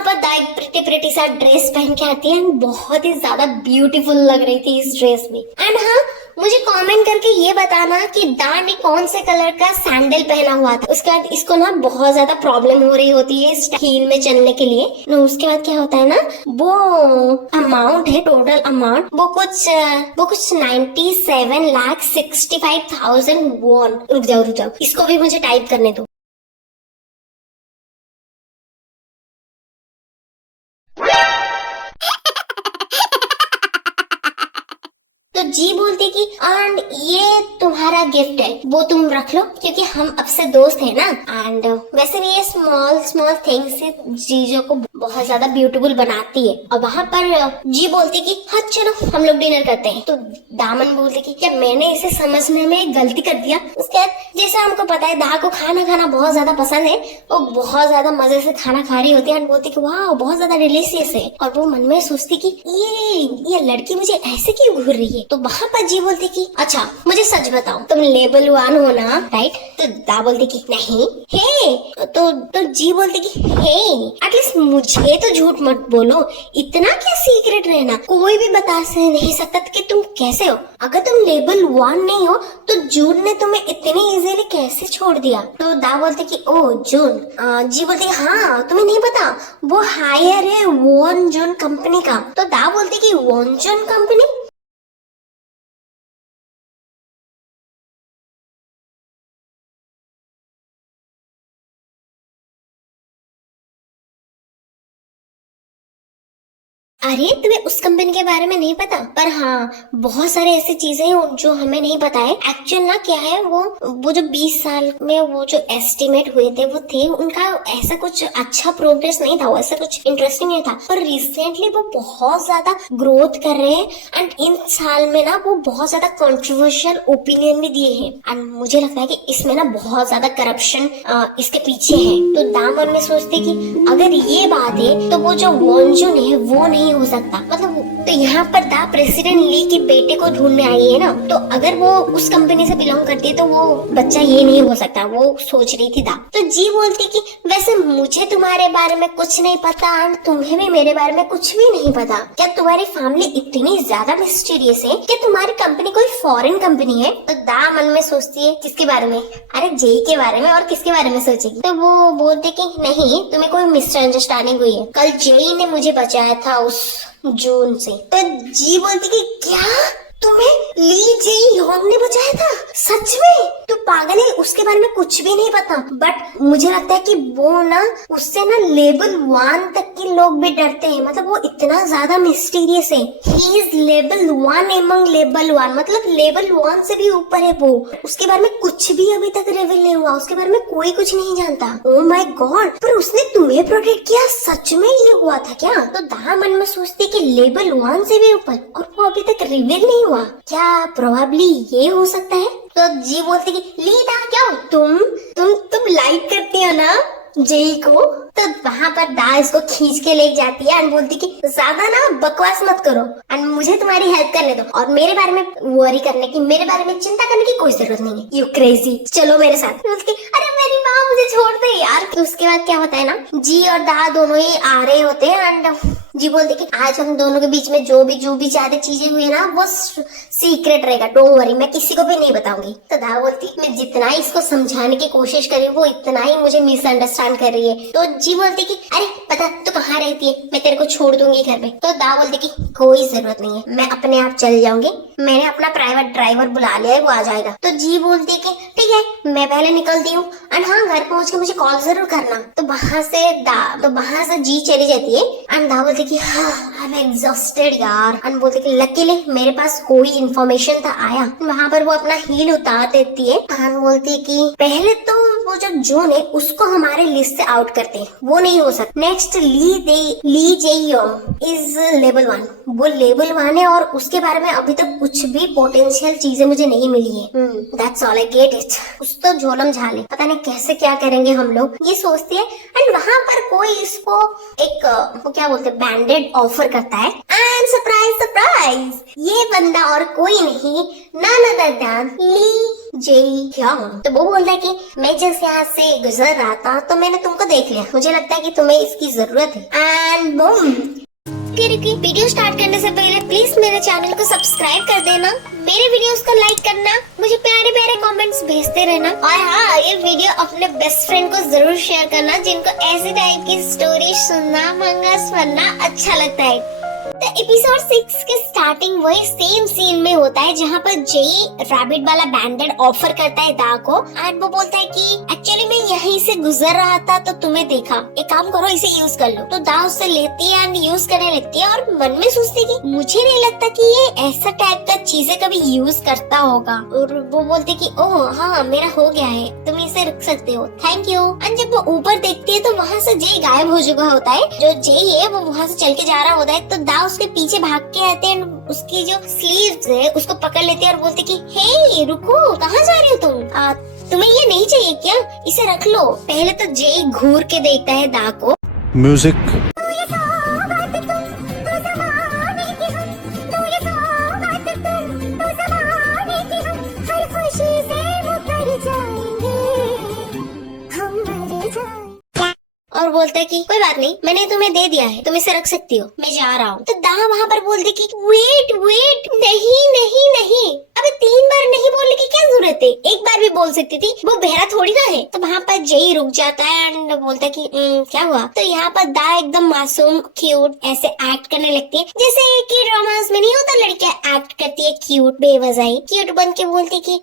पर दा एक प्रिटी सा ड्रेस पहन के आती है, बहुत ही ज्यादा ब्यूटीफुल लग रही थी इस ड्रेस में। एंड हाँ मुझे कमेंट करके ये बताना कि दा ने कौन से कलर का सैंडल पहना हुआ था। उसके बाद इसको ना बहुत ज्यादा प्रॉब्लम हो रही होती है इस हील में चलने के लिए। ना उसके बाद क्या होता है ना, वो अमाउंट है, टोटल अमाउंट वो कुछ 97,65,000 वॉन। रुक जाओ इसको भी मुझे टाइप करने दो। तो जी बोलती कि एंड ये तुम्हारा गिफ्ट है, वो तुम रख लो क्योंकि हम अब से दोस्त है ना। एंड वैसे भी ये स्मॉल थिंग्स से जीजो को बहुत ज्यादा ब्यूटीफुल बनाती है। और वहाँ पर जी बोलती कि हाँ चलो हम लोग डिनर करते हैं। तो दामन बोलती कि क्या मैंने इसे समझने में गलती कर दिया। उसके बाद जैसे हमको पता है दा को खाना खाना बहुत ज्यादा पसंद है, वो बहुत ज्यादा मजे से खाना खा रही होती है एंड बोलती कि वाह बहुत ज्यादा डिलीशियस है। और वो मन में सोचती कि ये लड़की मुझे ऐसे क्यों घूर रही है। तो वहाँ पर जी बोलती कि अच्छा मुझे सच बताओ तुम लेवल 1 हो ना, राइट। तो दा बोलती कि नहीं हे। तो जी बोलती कि हे एटलीस्ट मुझे तो झूठ मत बोलो, इतना क्या सीक्रेट रहना, कोई भी बता नहीं सकता कि तुम कैसे हो। अगर तुम लेवल 1 नहीं हो तो जून ने तुम्हें इतनी इजीली कैसे छोड़ दिया। तो दा बोलते कि ओ जून। जी बोलती हाँ तुम्हें नहीं पता, वो हायर है वॉन जून कंपनी का। तो दा बोलती कि वॉन जून कंपनी। अरे तुम्हें उस कंपनी के बारे में नहीं पता, पर हाँ बहुत सारे ऐसी चीजें हैं जो हमें नहीं पता है। एक्चुअल ना क्या है, वो जो 20 साल में वो जो एस्टिमेट हुए थे वो थे, उनका ऐसा कुछ अच्छा प्रोग्रेस नहीं था, वो ऐसा कुछ इंटरेस्टिंग नहीं था। पर रिसेंटली वो बहुत ज्यादा ग्रोथ कर रहे हैं एंड इन साल में ना वो बहुत ज्यादा कंट्रोवर्शियल ओपिनियन भी दिए हैं। एंड मुझे लगता है कि इसमें ना बहुत ज्यादा करप्शन इसके पीछे है। तो दामन में सोचते कि अगर ये बात है तो वो जो वॉन्जुन है वो नहीं हो सकता। मतलब तो यहाँ पर दा प्रेसिडेंट ली के बेटे को ढूंढने आई है ना, तो अगर वो उस कंपनी से बिलोंग करती है तो वो बच्चा ये नहीं हो सकता, वो सोच रही थी दा। तो जी बोलती कि वैसे मुझे तुम्हारे बारे में कुछ नहीं पता और तुम्हें भी मेरे बारे में कुछ भी नहीं पता। क्या तुम्हारी फैमिली इतनी ज्यादा मिस्टीरियस है कि तुम्हारी कंपनी कोई फॉरेन कंपनी है? तो दा मन में सोचती है किसके बारे में, अरे जेई के बारे में, और किसके बारे में सोचेगी। तो वो बोलती कि नहीं तुम्हें कोई मिसअंडरस्टैंडिंग हुई है, कल जेई ने मुझे बचाया था उस जून से। तो जी बोलती कि क्या तुम्हें ली जेई योंग ने बचाया था? सच में? तू पागल है, उसके बारे में कुछ भी नहीं पता। बट मुझे लगता है कि वो ना उससे ना लेवल 1 तक के लोग भी डरते हैं, मतलब वो इतना ज्यादा मिस्टीरियस है। He is level 1 among level 1, मतलब लेवल 1 से भी ऊपर है वो। उसके बारे में कुछ भी अभी तक रिवील नहीं हुआ, उसके बारे में कोई कुछ नहीं जानता। ओह माय गॉड, पर उसने तुम्हें प्रोटेक्ट किया, सच में ये हुआ था क्या? तो दा मन में सोचती कि लेवल 1 से भी ऊपर और वो अभी तक रिवील नहीं हुआ, क्या प्रोबेबली ये हो सकता है? तो जी बोलती कि लीदा क्या तुम लाइक करती हो ना जेई को? तो वहाँ पर दा इसको खींच के ले जाती है एंड बोलती कि ज्यादा ना बकवास मत करो एंड मुझे तुम्हारी हेल्प करने दो, और मेरे बारे में वरी करने की, मेरे बारे में चिंता करने की कोई जरूरत नहीं है। यू क्रेजी, चलो मेरे साथ। बोलती अरे मेरी माँ मुझे छोड़ दे यार। तो उसके बाद क्या होता है ना, जी और दा दोनों ही आ रहे होते हैं एंड जी बोलते कि आज हम दोनों के बीच में जो भी ज्यादा चीजें हुई ना वो सीक्रेट रहेगा, डोंट वरी, मैं किसी को भी नहीं बताऊंगी। तो दा बोलती मैं जितना ही इसको समझाने की कोशिश कर रही हूँ वो इतना ही मुझे मिसअंडरस्टैंड कर रही है। तो जी बोलती कि अरे पता तू कहाँ रहती है, मैं तेरे को छोड़ दूंगी घर में। तो दा बोलती कि कोई जरूरत नहीं है, मैं अपने आप चल जाऊंगी, मैंने अपना प्राइवेट ड्राइवर बुला लिया है, वो आ जाएगा। तो जी बोलती कि ठीक है मैं पहले निकलती हूँ एंड हाँ घर पहुंच के मुझे कॉल जरूर करना। तो वहां से जी चली जाती है एंड दा बोलती कि हाँ आई एम एग्जॉस्टेड यार। एंड बोलती कि लकीली मेरे पास कोई इन्फॉर्मेशन था आया। वहां पर वो अपना हील उतार देती है एंड बोलती है कि पहले तो वो जो जोन है उसको हमारे लिस्ट से आउट करते हैं, वो नहीं हो सकता। नेक्स्ट ली जेयोंग इज लेवल 1, वो लेवल 1 है और उसके बारे में अभी तक कुछ भी पोटेंशियल चीजें मुझे नहीं मिली है। That's all I get it. कुछ तो झोलम झाले, पता नहीं कैसे क्या करेंगे हम लोग, ये सोचती है। एंड वहां पर कोई इसको एक वो क्या बोलते हैं बैंडेड ऑफर करता है एंड सरप्राइज सरप्राइज, ये बंदा और कोई नहीं नन अदर देन ली जेयोंग। तो वो बोलता है कि मैं जब यहाँ से गुजर रहा था तो मैंने तुमको देख लिया, मुझे लगता है कि तुम्हें इसकी जरूरत है। And boom. वीडियो स्टार्ट करने से पहले प्लीज मेरे चैनल को सब्सक्राइब कर देना, मेरे वीडियोस को लाइक करना, मुझे प्यारे प्यारे कमेंट्स भेजते रहना और हाँ ये वीडियो अपने बेस्ट फ्रेंड को जरूर शेयर करना जिनको ऐसे टाइप की स्टोरी सुनना मंगस पढ़ना अच्छा लगता है। तो एपिसोड 6 के स्टार्टिंग वही सेम सीन में होता है जहाँ पर जेई रैबिट वाला बैंडेड ऑफर करता है दा को एंड वो बोलता है कि एक्चुअली मैं यहीं से गुजर रहा था तो तुम्हें देखा, एक काम करो इसे यूज कर लो। तो दा उससे लेती है एंड यूज करने लगती है और मन में सोचती है कि मुझे नहीं लगता कि ये ऐसा टाइप का चीजें कभी यूज करता होगा। और वो बोलते कि ओह हाँ मेरा हो गया है, तुम इसे रख सकते हो, थैंक यू। एंड जब वो ऊपर देखती है तो वहाँ से जेई गायब हो चुका होता है। जो जेई है वो वहाँ से चल के जा रहा होता है तो दा उसके पीछे भाग के आते हैं, उसकी जो स्लीव्स है उसको पकड़ लेते हैं और बोलते कि हे रुको कहाँ जा रही हो तुम, तुम्हें ये नहीं चाहिए क्या, इसे रख लो। पहले तो जेई घूर के देखता है दा को। म्यूजिक और बोलता है कि कोई बात नहीं मैंने तुम्हें दे दिया है, तुम इसे रख सकती हो, मैं जा रहा हूँ। तो दा वहाँ पर बोलती कि वेट नहीं नहीं नहीं, अबे 3 बार नहीं बोलने की क्या जरूरत है, एक बार भी बोल सकती थी, वो बहरा थोड़ी ना है। तो वहाँ पर जेई रुक जाता है एंड बोलता है कि क्या हुआ। तो यहाँ पर दा एकदम मासूम क्यूट ऐसे एक्ट करने लगती है जैसे कि ड्रामास में नहीं होता लड़कियां एक्ट करती है क्यूट बेवजह क्यूट बन के बोलती कि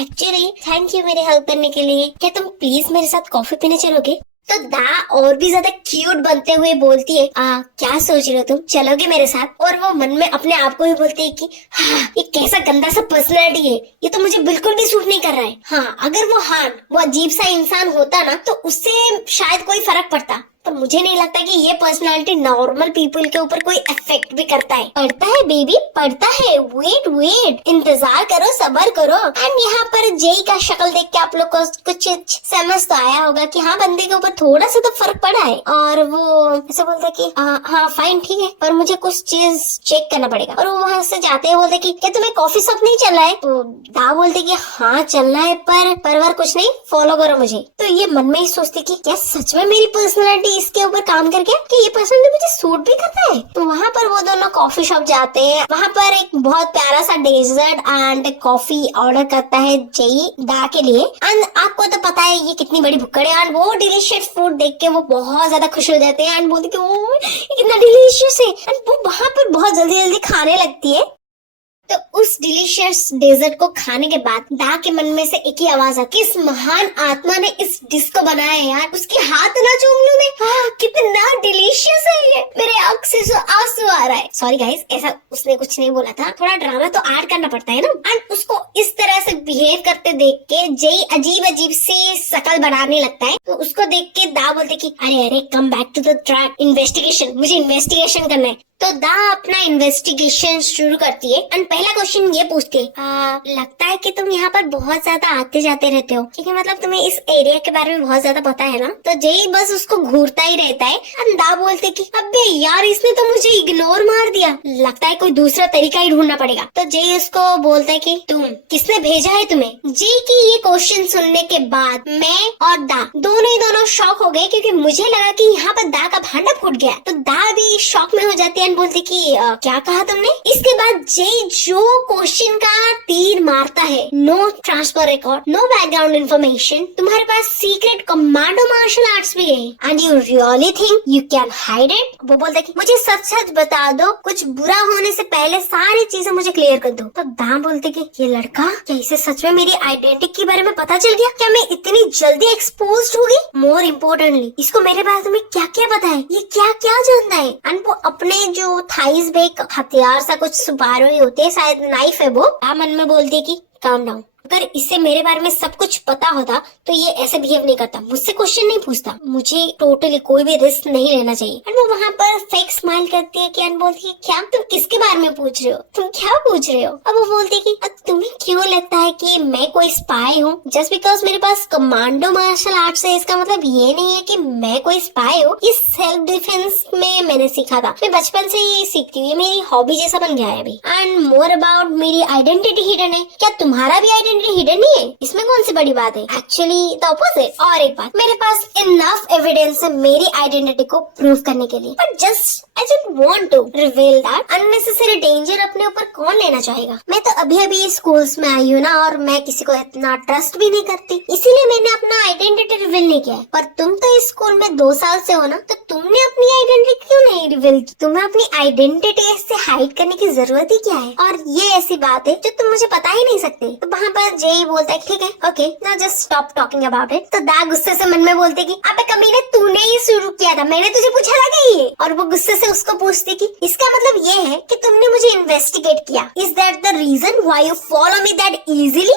एक्चुअली थैंक यू मेरे हेल्प करने के लिए, क्या तुम प्लीज मेरे साथ कॉफी पीने चलोगे। तो दा और भी ज्यादा क्यूट बनते हुए बोलती है क्या सोच रहे हो तुम, चलोगे मेरे साथ। और वो मन में अपने आप को ही बोलती है कि हाँ ये कैसा गंदा सा पर्सनैलिटी है, ये तो मुझे बिल्कुल भी सूट नहीं कर रहा है। हाँ अगर वो अजीब सा इंसान होता ना तो उससे शायद कोई फर्क पड़ता, पर मुझे नहीं लगता कि ये पर्सनालिटी नॉर्मल पीपल के ऊपर कोई इफेक्ट भी करता है। पड़ता है बेबी पड़ता है, वेट इंतजार करो सब्र करो। एंड यहाँ पर जेई का शक्ल देख के आप लोग को कुछ समझ तो आया होगा कि हाँ बंदे के ऊपर थोड़ा सा तो फर्क पड़ा है। और वो ऐसे बोलता है कि हाँ फाइन ठीक है पर मुझे कुछ चीज चेक करना पड़ेगा। और वो वहाँ से जाते हैं बोलते कि क्या तुम्हें कॉफी शॉप नहीं चलना है। तो दा बोलते कि हाँ चलना है पर कुछ नहीं फॉलो करो मुझे। तो ये मन में ही सोचती कि क्या सच में मेरी पर्सनैलिटी इसके ऊपर काम करके कि ये पर्सनैलिटी मुझे सूट भी करता है। तो वहाँ पर वो दोनों कॉफी शॉप जाते हैं, वहाँ पर एक बहुत प्यारा सा डेजर्ट एंड कॉफी ऑर्डर करता है जेई दा के लिए। एंड आपको तो पता है ये कितनी बड़ी भुक्कड़ है एंड वो डिलीशियस फूड देख के वो बहुत ज्यादा खुश हो जाते हैं एंड बोलते कि ओ कितना डिलीशियस है। एंड वो वहाँ पर बहुत जल्दी खाने लगती है। तो उस डिलीशियस डेजर्ट को खाने के बाद दा के मन में से एक ही आवाज आती, किस महान आत्मा ने इस डिश को बनाया है यार, उसके हाथ ना चूम लूं मैं, हाँ कितना डिलीशियस है ये, मेरे आंख से आंसू आ रहा है। सॉरी गाइस ऐसा उसने कुछ नहीं बोला था, थोड़ा ड्रामा तो ऐड करना पड़ता है ना। एंड उसको इस तरह से बिहेव करते देख के जेई अजीब सी शकल बनाने लगता है। तो उसको देख के दा बोलते कि अरे come back to the track, investigation, मुझे इन्वेस्टिगेशन करना है। तो दा अपना इन्वेस्टिगेशन शुरू करती है एंड पहला क्वेश्चन ये पूछती है लगता है कि तुम यहाँ पर बहुत ज्यादा आते जाते रहते हो, क्योंकि मतलब तुम्हें इस एरिया के बारे में बहुत ज्यादा पता है ना। तो जेई बस उसको घूरता ही रहता है एंड दा बोलते कि अबे यार इसने तो मुझे इग्नोर मार दिया, लगता है कोई दूसरा तरीका ही ढूंढना पड़ेगा। तो जेई उसको बोलता है कि तुम किसने भेजा है तुम्हें। जेई की ये क्वेश्चन सुनने के बाद मैं और दा दोनों शॉक हो गए, क्योंकि मुझे लगा कि यहाँ पर दा का भांडा फूट गया। तो दा भी शॉक में हो जाती है और बोलती कि क्या कहा तुमने। इसके बाद जय जो क्वेश्चन का तीर मारता है, no transfer record, no background information, तुम्हारे पास सीक्रेट कमांडो मार्शल आर्ट्स भी है and you really think you can hide it. वो बोलता है कि मुझे सच सच बता दो, कुछ बुरा होने से पहले सारी चीजें मुझे क्लियर कर दो। तो दा बोलते कि ये लड़का, क्या इसे सच में मेरी आइडेंटिटी के बारे में पता चल गया? क्या मैं इतनी जल्दी एक्सपोज हो गई? मोर इम्पोर्टेंटली इसको मेरे बारे में क्या क्या पता है, ये क्या क्या जानता है। एंड वो अपने जो थाइस पे एक हथियार सा कुछ छुपा रही होती है, शायद नाइफ है वो। मन में बोलती है कि काम डाउन, अगर इससे मेरे बारे में सब कुछ पता होता तो ये ऐसे बिहेव नहीं करता, मुझसे क्वेश्चन नहीं पूछता, मुझे टोटली कोई भी रिस्क नहीं लेना चाहिए। एंड वो वहाँ पर फेक स्माइल करती है कि बोलती है क्या तुम किसके बारे में पूछ रहे हो, तुम क्या पूछ रहे हो। अब वो बोलती है कि तुम्हें क्यों लगता है कि मैं कोई स्पाई हूँ? जस्ट बिकॉज मेरे पास कमांडो मार्शल आर्ट्स है इसका मतलब ये नहीं है कि मैं कोई स्पाई हूँ। ये सेल्फ डिफेंस में मैंने सीखा था, मैं बचपन से ही सीखती हूँ, ये मेरी हॉबी जैसा बन गया है अभी। एंड मोर अबाउट मेरी आइडेंटिटी हिडन है, क्या तुम्हारा भी आइडेंटिटी हिडन नहीं है? इसमें कौन सी बड़ी बात है? Actually the opposite. और एक बात, मेरे पास इनफ एविडेंस है मेरी आइडेंटिटी को प्रूव करने के लिए, but just I don't want to reveal that. Unnecessary danger अपने ऊपर कौन लेना चाहेगा? मैं तो अभी अभी स्कूल्स में आई हूँ ना, और मैं किसी को इतना ट्रस्ट भी नहीं करती, इसीलिए मैंने अपना आइडेंटिटी रिवील नहीं किया है। पर तुम तो इस स्कूल में 2 साल से हो ना, तो तुमने अपनी आइडेंटिटी क्यों नहीं रिवील की? तुम्हें अपनी आइडेंटिटी से हाइड करने की जरूरत ही क्या है? और ये ऐसी बात है जो तुम मुझे बता ही नहीं सकते। तो वहाँ पर जय बोलता है ठीक है, okay now just stop talking about it. तो दा गुस्से से मन में बोलते कि अबे कमीने, तूने ही शुरू किया था, मैंने तुझे पूछा था क्या ये? और वो गुस्से से उसको पूछती कि इसका मतलब ये है कि तुमने मुझे इन्वेस्टिगेट किया, is that the reason why you follow me that easily?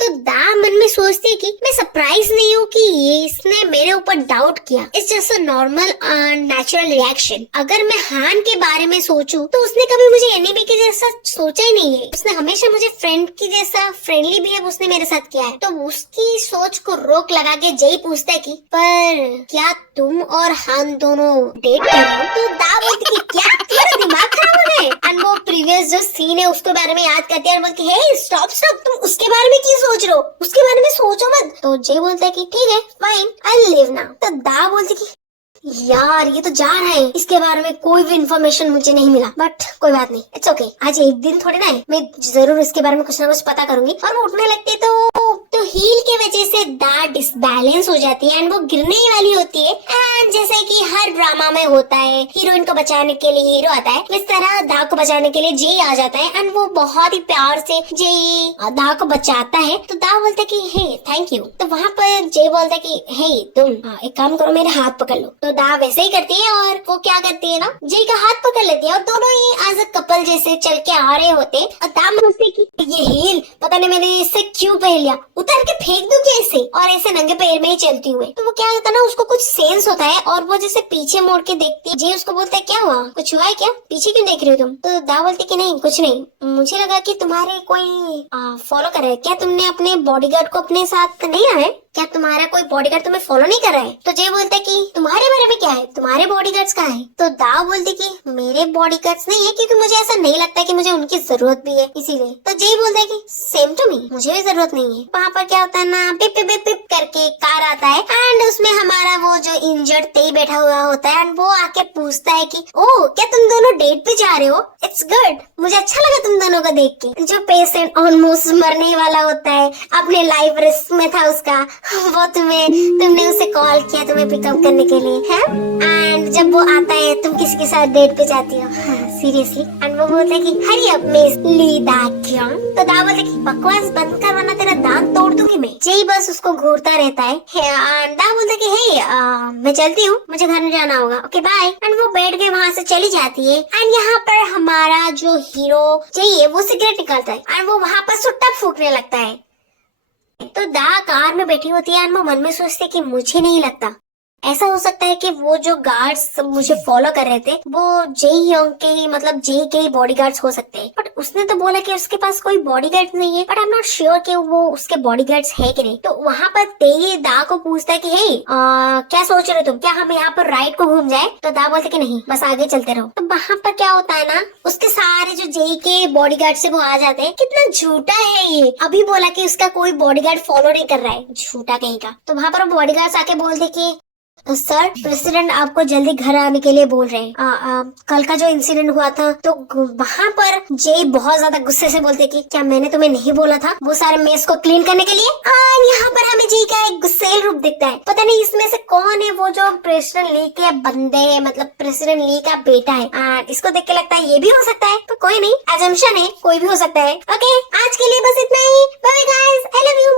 तो दा मन में सोचती है कि मैं सरप्राइज नहीं हूँ कि ये इसने मेरे ऊपर डाउट किया, it's just a normal natural reaction. अगर मैं हान के बारे में सोचूं तो उसने कभी मुझे एनिमी के जैसा सोचा ही नहीं है, उसने हमेशा मुझे फ्रेंड की जैसा फ्रेंडली बिहेव उसने मेरे साथ किया है। तो उसकी सोच को रोक लगा के जय पूछता है कि पर क्या तुम और हान दोनों डेट कर रहे हो? तो दा बोलती कि क्या तुम्हारा दिमाग खराब हो गया है? एंड वो प्रीवियस जो सीन है उसके बारे में याद करती है और बोलती है हे स्टॉप स्टॉप, तुम उसके बारे में क्यों सोच रहे हो? उसके बारे में सोचो मत। तो जय बोलता है कि ठीक है फाइन, आई लिव नाउ। तो दा बोलती कि यार ये तो जा रहा है, इसके बारे में कोई भी इन्फॉर्मेशन मुझे नहीं मिला, बट कोई बात नहीं, इट्स ओके। आज एक दिन थोड़ी ना है, मैं जरूर इसके बारे में कुछ ना कुछ पता करूंगी। और वो उठने लगती तो हील की वजह से दा डिसबैलेंस हो जाती है एंड वो गिरने ही वाली होती है। एंड जैसे कि हर ड्रामा में होता है, हीरोइन को बचाने के लिए हीरो आता है, इस तरह दा को बचाने के लिए जय आ जाता है एंड वो बहुत ही प्यार से जय दा को बचाता है। तो दा बोलता है कि हे थैंक यू। तो वहाँ पर जय बोलता है कि हे तुम एक काम करो, मेरे हाथ पकड़ लो। तो दा वैसे ही करती है और वो क्या करती है ना, जय का हाथ पकड़ लेती है और दोनों ही एज अ कपल जैसे चल के आ रहे होते। और दा सोचती कि ये हील पता नहीं मैंने इससे क्यों पहन लिया, उतार के फेंक दूं क्या इसे? और ऐसे नंगे पैर में ही चलती हुए। तो वो क्या होता है ना, उसको कुछ सेंस होता है और वो जैसे पीछे मोड़ के देखती है। जय उसको बोलता है क्या हुआ, कुछ हुआ है क्या, पीछे क्यों देख रही हो तुम? तो दा बोलती कि नहीं कुछ नहीं, मुझे लगा कि तुम्हारे कोई फॉलो कर रहा है। क्या तुमने अपने बॉडीगार्ड को अपने साथ नहीं आए? क्या तुम्हारा कोई बॉडीगार्ड तुम्हें फॉलो नहीं कर रहा है? तो जय बोलता है कि तुम्हारे बारे में क्या है, तुम्हारे बॉडीगार्ड्स कहाँ है? तो दा बोलती कि मेरे बॉडीगार्ड्स नहीं है, क्योंकि मुझे ऐसा नहीं लगता कि मुझे उनकी जरूरत भी है, इसीलिए। तो जय बोलता है कि सेम टू मी, मुझे भी जरूरत नहीं है। वहाँ पर क्या होता है ना, पिप पिप पिप पिप करके कार आता है एंड उसमें हमारा वो जो इंजर्ड तेई बैठा हुआ होता है एंड वो आके पूछता है कि ओह क्या तुम दोनों डेट पे जा रहे हो? इट्स गुड, मुझे अच्छा लगा तुम दोनों को देख के। जो पेशेंट ऑलमोस्ट मरने वाला होता है, अपने लाइफ रिस्क में था उसका, वो तुमने उसे कॉल किया तुम्हें पिकअप करने के लिए है। एंड जब वो आता है तुम किसी के साथ डेट पे जाती हो, सीरियसली। एंड वो बोलता है कि हरी अप मिस ली दाक्यों। तो दा बोलता है कि बकवास बंद कर वरना तेरा दांत तोड़ दूंगी मैं। जय बस उसको घूरता रहता है। दा बोलता है कि हे मैं चलती हूँ, मुझे घर में जाना होगा, ओके बाय। एंड वो बैठ के वहाँ से चली जाती है। एंड यहाँ पर हमारा जो हीरो जय है वो सिगरेट निकालता है एंड वो वहाँ पर सुट्टा फूकने लगता है। तो दा कार में बैठी होती है और वो मन में सोचती है कि मुझे नहीं लगता ऐसा हो सकता है कि वो जो गार्ड्स मुझे फॉलो कर रहे थे वो जेई योंग के ही मतलब जेई के ही बॉडीगार्ड्स हो सकते हैं। बट उसने तो बोला कि उसके पास कोई बॉडीगार्ड नहीं है, but I am not sure कि वो उसके बॉडीगार्ड्स है कि नहीं। तो वहाँ पर तेई दा को पूछता है कि हे क्या सोच रहे हो तुम, क्या हम यहाँ पर राइड को घूम जाए? तो दा बोलते कि नहीं, बस आगे चलते रहो। तो वहाँ पर क्या होता है ना, उसके सारे जो जेई के बॉडीगार्ड से वो आ जाते हैं। कितना झूठा है ये, अभी बोला कि उसका कोई बॉडीगार्ड फॉलो नहीं कर रहा है, झूठा कहीं का। तो वहाँ पर बॉडीगार्ड्स आके बोलते कि सर, प्रेसिडेंट आपको जल्दी घर आने के लिए बोल रहे हैं। कल का जो इंसिडेंट हुआ था, तो वहाँ पर जेई बहुत ज्यादा गुस्से से बोलते कि क्या मैंने तुम्हें नहीं बोला था वो सारे मेस को क्लीन करने के लिए? यहाँ पर हमें जेई का एक गुस्सेल रूप दिखता है। पता नहीं इसमें से कौन है वो जो प्रेसिडेंट ली के बंदे है, मतलब प्रेसिडेंट ली का बेटा है। इसको देख के लगता है ये भी हो सकता है, तो कोई नहीं, अजम्पशन है, कोई भी हो सकता है। ओके, आज के लिए बस इतना ही। Bye bye guys, I love you.